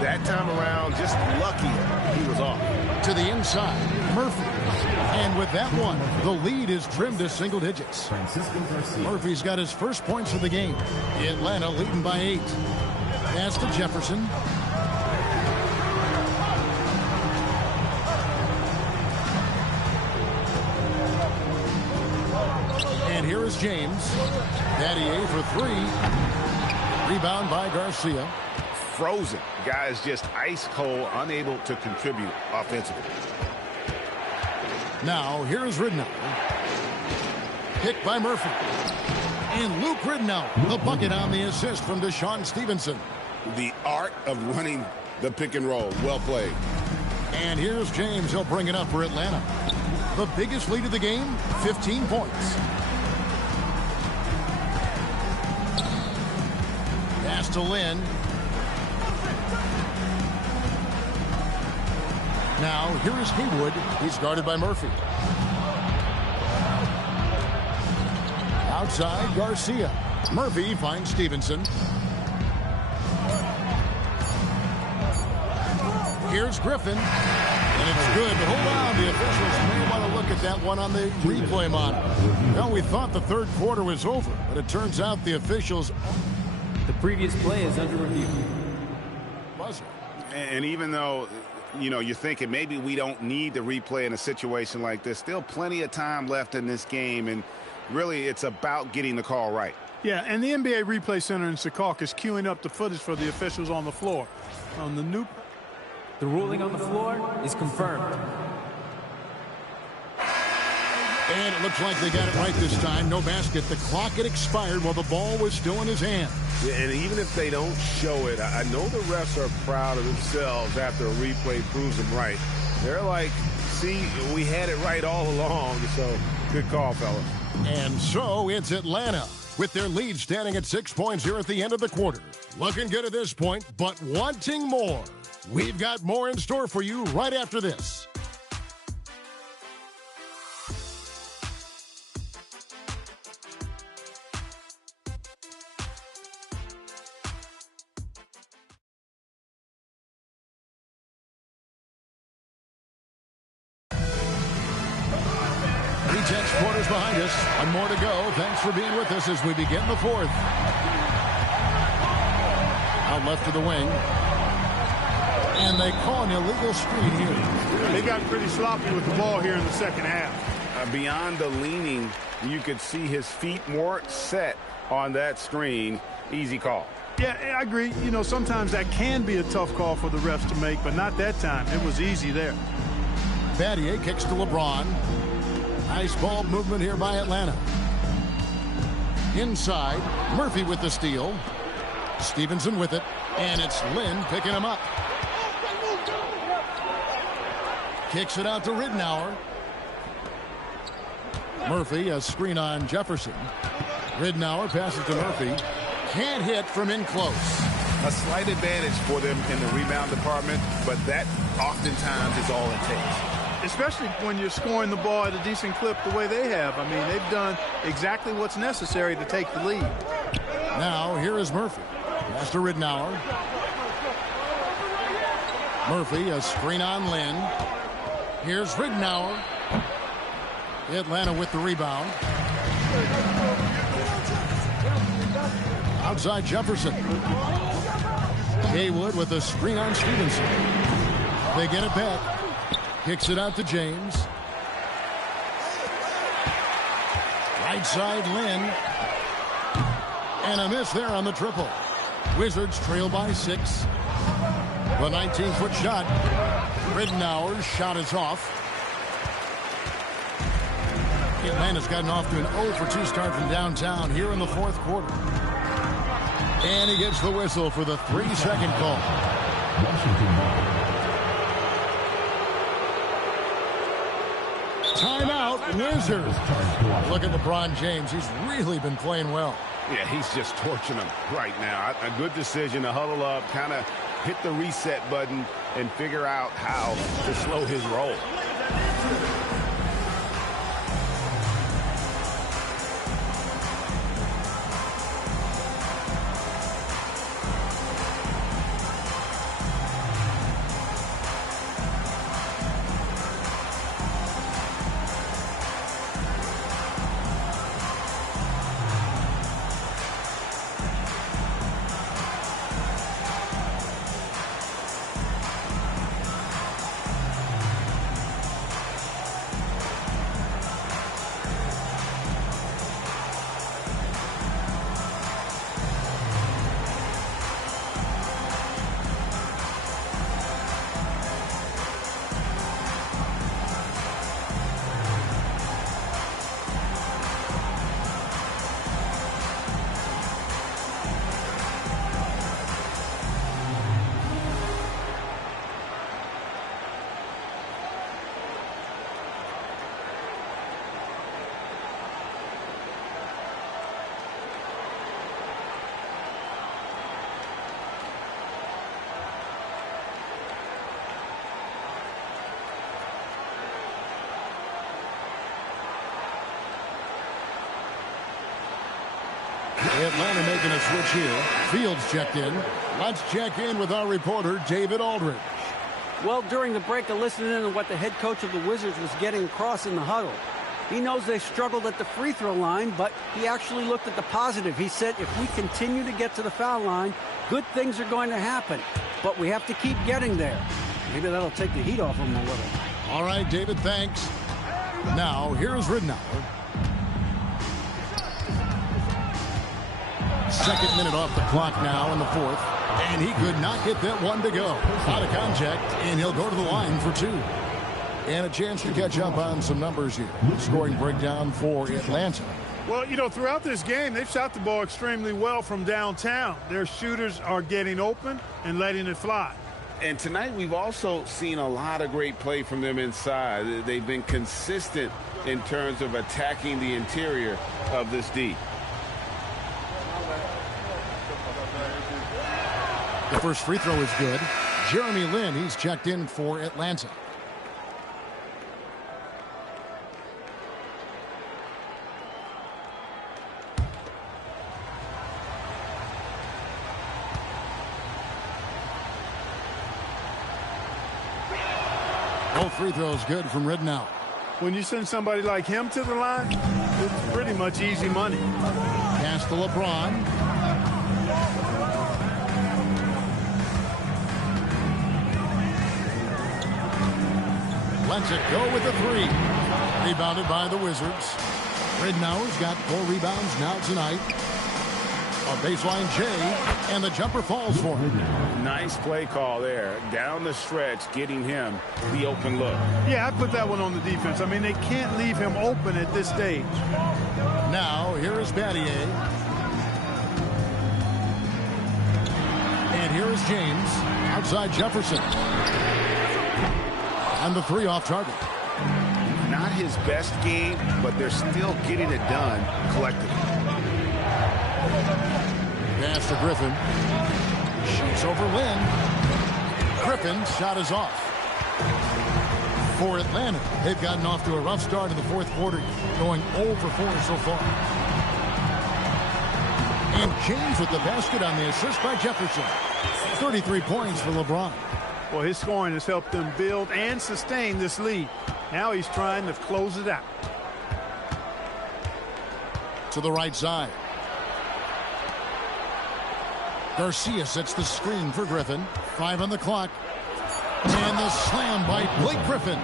that time around. Just lucky he was off. To the inside, Murphy. And with that one, the lead is trimmed to single digits. Murphy's got his first points of the game. Atlanta leading by 8. Pass to Jefferson. And here is James. Battier for 3. Rebound by Garcia. Frozen. Guys just ice cold, unable to contribute offensively. Now, here's Ridnour. Picked by Murphy. And Luke Ridnour, the bucket on the assist from Deshaun Stevenson. The art of running the pick and roll. Well played. And here's James. He'll bring it up for Atlanta. The biggest lead of the game, 15 points. Pass to Lin. Now, here is Haywood. He's guarded by Murphy. Outside, Garcia. Murphy finds Stevenson. Here's Griffin. And it's good, but hold on. The officials may want to look at that one on the replay monitor. Well, we thought the third quarter was over, but it turns out the officials The previous play is under review. Buzzer. And even though, you're thinking maybe we don't need to replay in a situation like this, still plenty of time left in this game, and really it's about getting the call right. Yeah, and the NBA Replay Center in Secaucus is queuing up the footage for the officials on the floor. The ruling on the floor is confirmed. And it looks like they got it right this time. No basket. The clock had expired while the ball was still in his hand. Yeah, and even if they don't show it, I know the refs are proud of themselves after a replay proves them right. They're like, see, we had it right all along. So good call, fellas. And so it's Atlanta with their lead standing at 6 points here at the end of the quarter. Looking good at this point, but wanting more. We've got more in store for you right after this. Tense quarters behind us. One more to go. Thanks for being with us as we begin the fourth. Out left to the wing. And they call an illegal screen here. They got pretty sloppy with the ball here in the second half. Beyond the leaning, you could see his feet more set on that screen. Easy call. Yeah, I agree. Sometimes that can be a tough call for the refs to make, but not that time. It was easy there. Battier kicks to LeBron. Nice ball movement here by Atlanta. Inside, Murphy with the steal. Stevenson with it, and it's Lynn picking him up. Kicks it out to Ridnour. Murphy, a screen on Jefferson. Ridnour passes to Murphy. Can't hit from in close. A slight advantage for them in the rebound department, but that oftentimes is all it takes. Especially when you're scoring the ball at a decent clip the way they have. I mean, they've done exactly what's necessary to take the lead. Now, here is Murphy. Pass to Ridnour. Murphy, a screen on Lynn. Here's Ridnour. Atlanta with the rebound. Outside Jefferson. Haywood with a screen on Stevenson. They get it back. Kicks it out to James. Right side, Lynn. And a miss there on the triple. Wizards trail by 6. The 19-foot shot. Ridnour's shot is off. Atlanta's gotten off to an 0-for-2 start from downtown here in the fourth quarter. And he gets the whistle for the 3-second call. Timeout, Wizards. Look at LeBron James. He's really been playing well. Yeah, he's just torching them right now. A good decision to huddle up, kind of hit the reset button, and figure out how to slow his roll. Atlanta making a switch here. Fields checked in. Let's check in with our reporter, David Aldridge. Well, during the break, I listened in on what the head coach of the Wizards was getting across in the huddle. He knows they struggled at the free throw line, but he actually looked at the positive. He said, if we continue to get to the foul line, good things are going to happen. But we have to keep getting there. Maybe that'll take the heat off him a little. All right, David, thanks. Now, here's Ridnour. Second minute off the clock now in the fourth. And he could not get that one to go. Out of contact, and he'll go to the line for two. And a chance to catch up on some numbers here. Scoring breakdown for Atlanta. Well, you know, throughout this game, they've shot the ball extremely well from downtown. Their shooters are getting open and letting it fly. And tonight we've also seen a lot of great play from them inside. They've been consistent in terms of attacking the interior of this D. The first free throw is good. Jeremy Lin, he's checked in for Atlanta. Both free throws good from Ridnour. When you send somebody like him to the line, it's pretty much easy money. Pass to LeBron. Lets it go with the three. Rebounded by the Wizards. Ridnour's got 4 rebounds now tonight. A baseline J, and the jumper falls for him. Nice play call there. Down the stretch, getting him the open look. Yeah, I put that one on the defense. I mean, they can't leave him open at this stage. Now, here is Battier. And here is James. Outside Jefferson. And the three off target. Not his best game, but they're still getting it done collectively. Pass to Griffin. Shoots over Lynn. Griffin's shot is off. For Atlanta, they've gotten off to a rough start in the fourth quarter, going 0 for 4 so far. And James with the basket on the assist by Jefferson. 33 points for LeBron. Well, his scoring has helped them build and sustain this lead. Now he's trying to close it out. To the right side. Garcia sets the screen for Griffin. 5 on the clock. And the slam by Blake Griffin.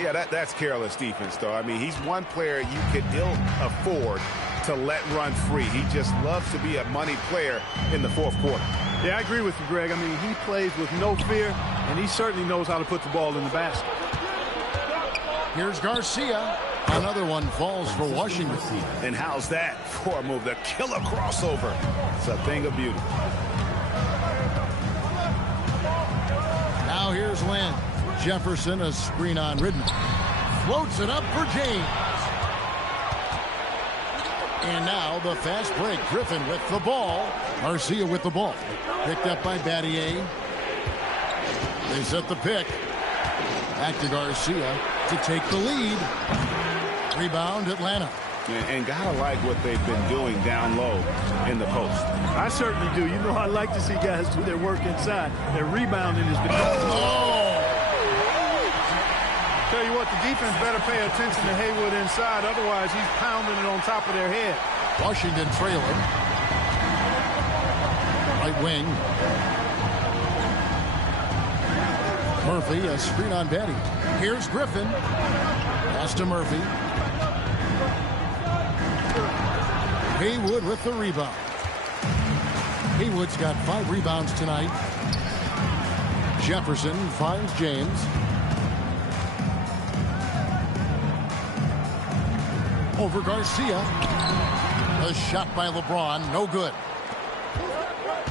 Yeah, that's careless defense, though. I mean, he's one player you could ill afford to let run free. He just loves to be a money player in the fourth quarter. Yeah, I agree with you, Greg. I mean, he plays with no fear, and he certainly knows how to put the ball in the basket. Here's Garcia. Another one falls for Washington. And how's that for a move? The killer crossover. It's a thing of beauty. Now here's Lynn. Jefferson, a screen on Ridnour. Floats it up for James. And now the fast break. Griffin with the ball. Garcia with the ball. Picked up by Battier. They set the pick. Back to Garcia to take the lead. Rebound Atlanta. And gotta like what they've been doing down low in the post. I certainly do. You know, I like to see guys do their work inside. Their rebounding has been... Oh! Tell you what, the defense better pay attention to Haywood inside. Otherwise, he's pounding it on top of their head. Washington trailing. Right wing. Murphy, a screen on Betty. Here's Griffin. Pass to Murphy. Haywood with the rebound. Haywood's got 5 rebounds tonight. Jefferson finds James. Over Garcia. A shot by LeBron, no good.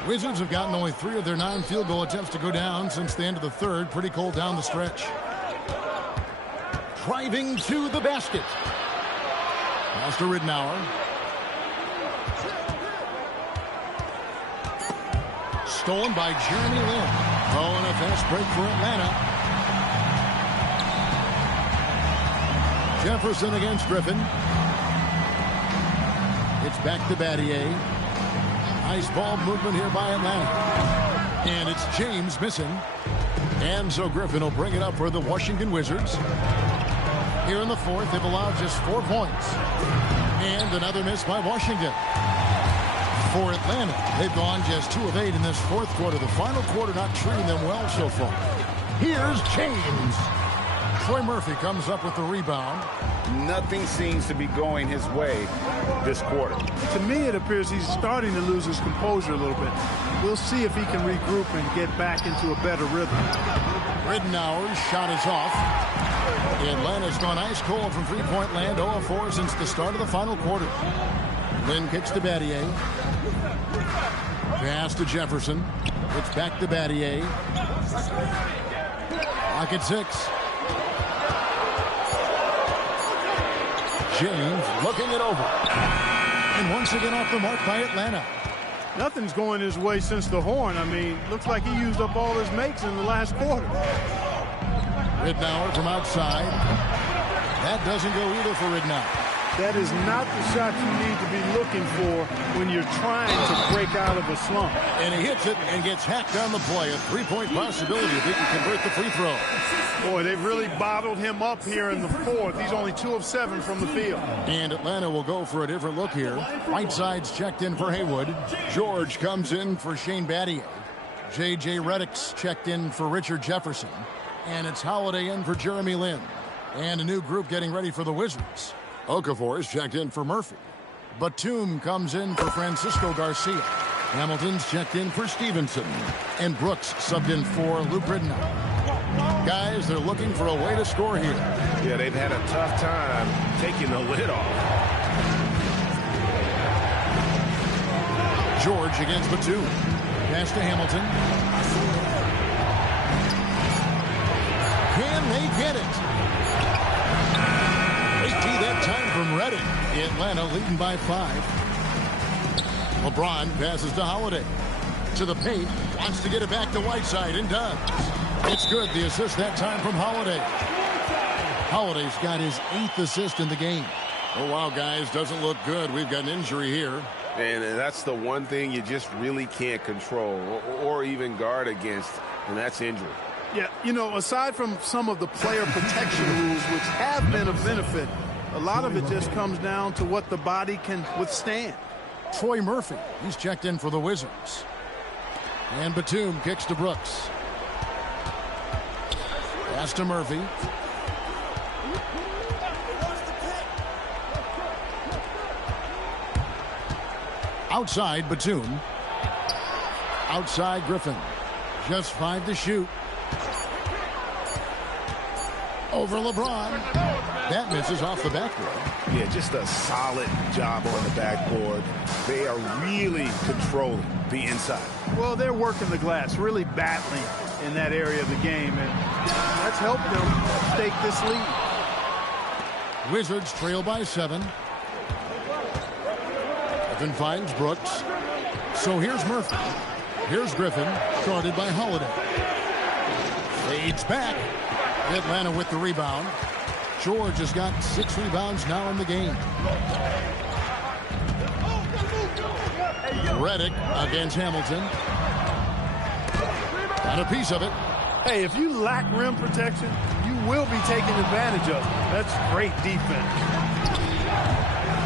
Wizards have gotten only 3 of their 9 field goal attempts to go down since the end of the third. Pretty cold down the stretch. Driving to the basket. Pass to Ridnour. Stolen by Jeremy Lin. Oh, and a fast break for Atlanta. Jefferson against Griffin. It's back to Battier. Nice ball movement here by Atlanta. And it's James missing. And so Griffin will bring it up for the Washington Wizards. Here in the fourth, they've allowed just 4 points. And another miss by Washington. For Atlanta, they've gone just 2 of 8 in this fourth quarter. The final quarter not treating them well so far. Here's James. Troy Murphy comes up with the rebound. Nothing seems to be going his way this quarter. To me, it appears he's starting to lose his composure a little bit. We'll see if he can regroup and get back into a better rhythm. Riddenauer's shot is off. Atlanta's gone ice cold from three-point land, 0 of 4 since the start of the final quarter. Lynn kicks to Battier. Pass to Jefferson. It's back to Battier. Lock at 6. James looking it over. And once again off the mark by Atlanta. Nothing's going his way since the horn. I mean, looks like he used up all his makes in the last quarter. Riddenauer from outside. That doesn't go either for Riddenauer. That is not the shot you need to be looking for when you're trying to break out of a slump. And he hits it and gets hacked on the play. A 3-point possibility if he can convert the free throw. Boy, they've really bottled him up here in the fourth. He's only 2 of 7 from the field. And Atlanta will go for a different look here. Whiteside's checked in for Haywood. George comes in for Shane Battier. J.J. Redick's checked in for Richard Jefferson. And it's Holiday in for Jeremy Lin. And a new group getting ready for the Wizards. Okafor is checked in for Murphy. Batum comes in for Francisco Garcia. Hamilton's checked in for Stevenson. And Brooks subbed in for Luke Riddenauer. Guys, they're looking for a way to score here. Yeah, they've had a tough time taking the lid off. George against Batum. Pass to Hamilton. Can they get it? That time from Redick. Atlanta leading by 5. LeBron passes to Holiday. To the paint. Wants to get it back to Whiteside and does. It's good. The assist that time from Holiday. Holiday's got his 8th assist in the game. Oh, wow, guys. Doesn't look good. We've got an injury here. And that's the one thing you just really can't control or even guard against, and that's injury. Yeah, you know, aside from some of the player protection rules, which have been of benefit, a lot of it just comes down to what the body can withstand. Troy Murphy, he's checked in for the Wizards. And Batum kicks to Brooks. Pass to Murphy. Outside Batum. Outside Griffin. Just 5 to shoot. Over LeBron. That misses off the backboard. Yeah, just a solid job on the backboard. They are really controlling the inside. Well, they're working the glass, really battling in that area of the game, and that's helped them stake this lead. Wizards trail by 7. Griffin finds Brooks. So here's Murphy. Here's Griffin, guarded by Holiday. Fades back. Atlanta with the rebound. George has got 6 rebounds now in the game. Redick against Hamilton. Got a piece of it. Hey, if you lack rim protection, you will be taken advantage of. That's great defense.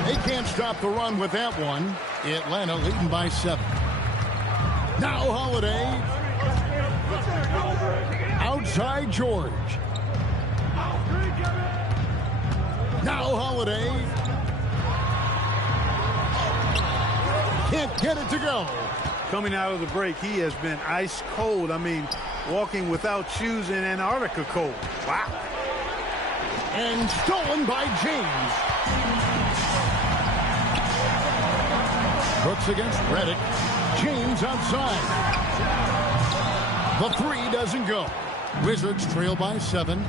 They can't stop the run with that one. Atlanta leading by 7. Now Holiday. Outside George. Now Holiday. Can't get it to go. Coming out of the break, he has been ice cold. I mean, walking without shoes in Antarctica cold. Wow. And stolen by James. Brooks against Redick. James outside. The 3 doesn't go. Wizards trail by 7.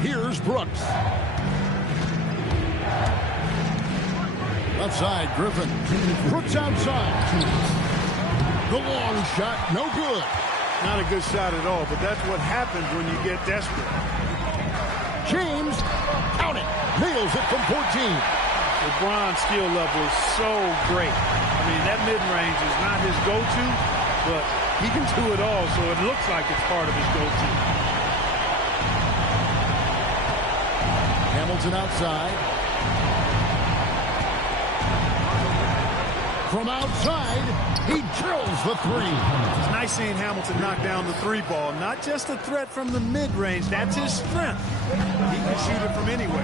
Here's Brooks. Left side, Griffin. Brooks outside. The long shot, no good. Not a good shot at all, but that's what happens when you get desperate. James, count it, nails it from 14. LeBron's skill level is so great. I mean, that mid-range is not his go-to, but he can do it all, so it looks like it's part of his go-to. Hamilton outside. From outside, he drills the three. It's nice seeing Hamilton knock down the three ball. Not just a threat from the mid-range. That's his strength. He can shoot it from anywhere.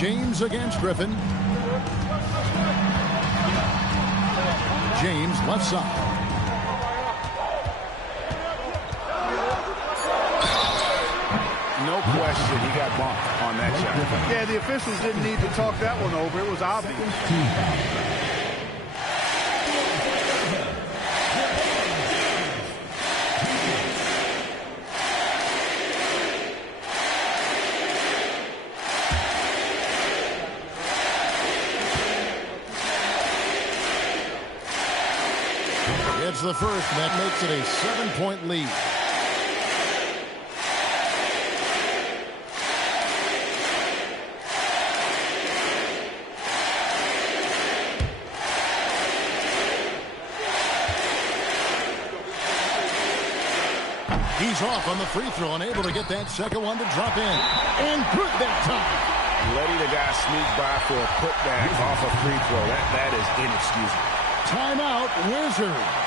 James against Griffin. James left side. No question, he got bumped on that shot. Yeah, the officials didn't need to talk that one over. It was obvious. It's the first, and that makes it a 7-point lead. He's off on the free throw, unable to get that second one to drop in. And good that time. Letting the guy sneak by for a putback off a free throw, that is inexcusable. Timeout, Wizards.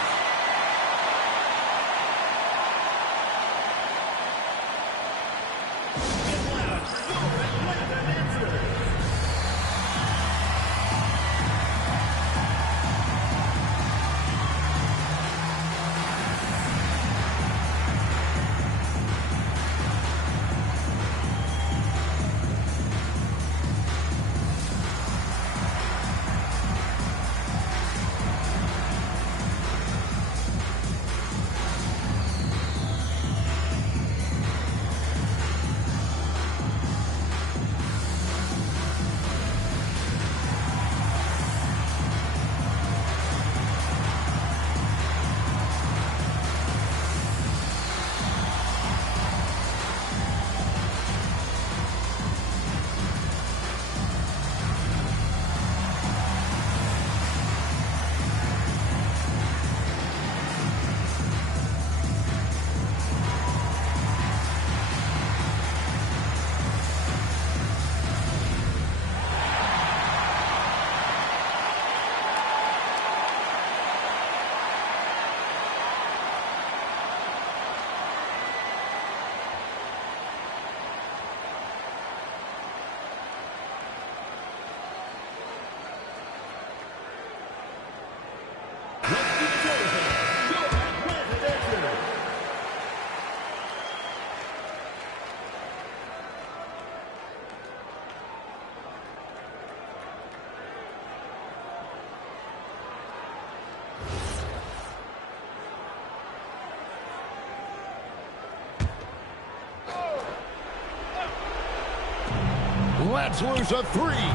Let's lose a three.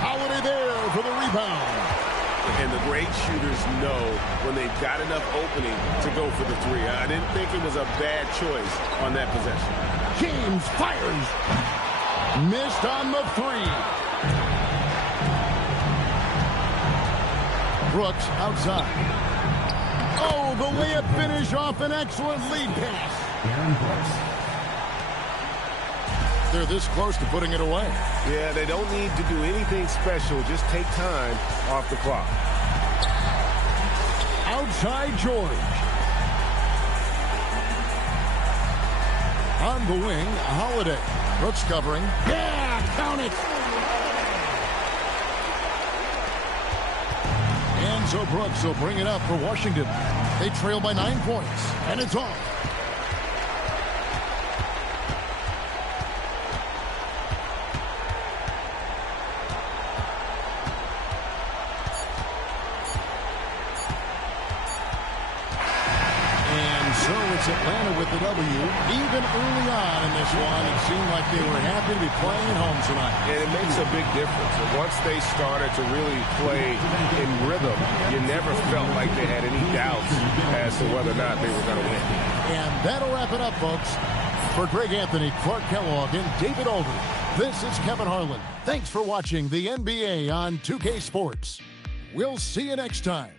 Holiday there for the rebound. And the great shooters know when they've got enough opening to go for the three. I didn't think it was a bad choice on that possession. James fires. Missed on the three. Brooks outside. Oh, the layup finish off an excellent lead pass. They're this close to putting it away. Yeah, they don't need to do anything special. Just take time off the clock. Outside George. On the wing, Holiday. Brooks covering. Yeah, count it. And so Brooks will bring it up for Washington. They trail by 9 points, and it's off. It's Atlanta with the W. Even early on in this one, it seemed like they were happy to be playing at home tonight. And it makes a big difference. And once they started to really play in rhythm, you never felt like they had any doubts as to whether or not they were going to win. And that'll wrap it up, folks. For Greg Anthony, Clark Kellogg, and David Aldridge, this is Kevin Harlan. Thanks for watching the NBA on 2K Sports. We'll see you next time.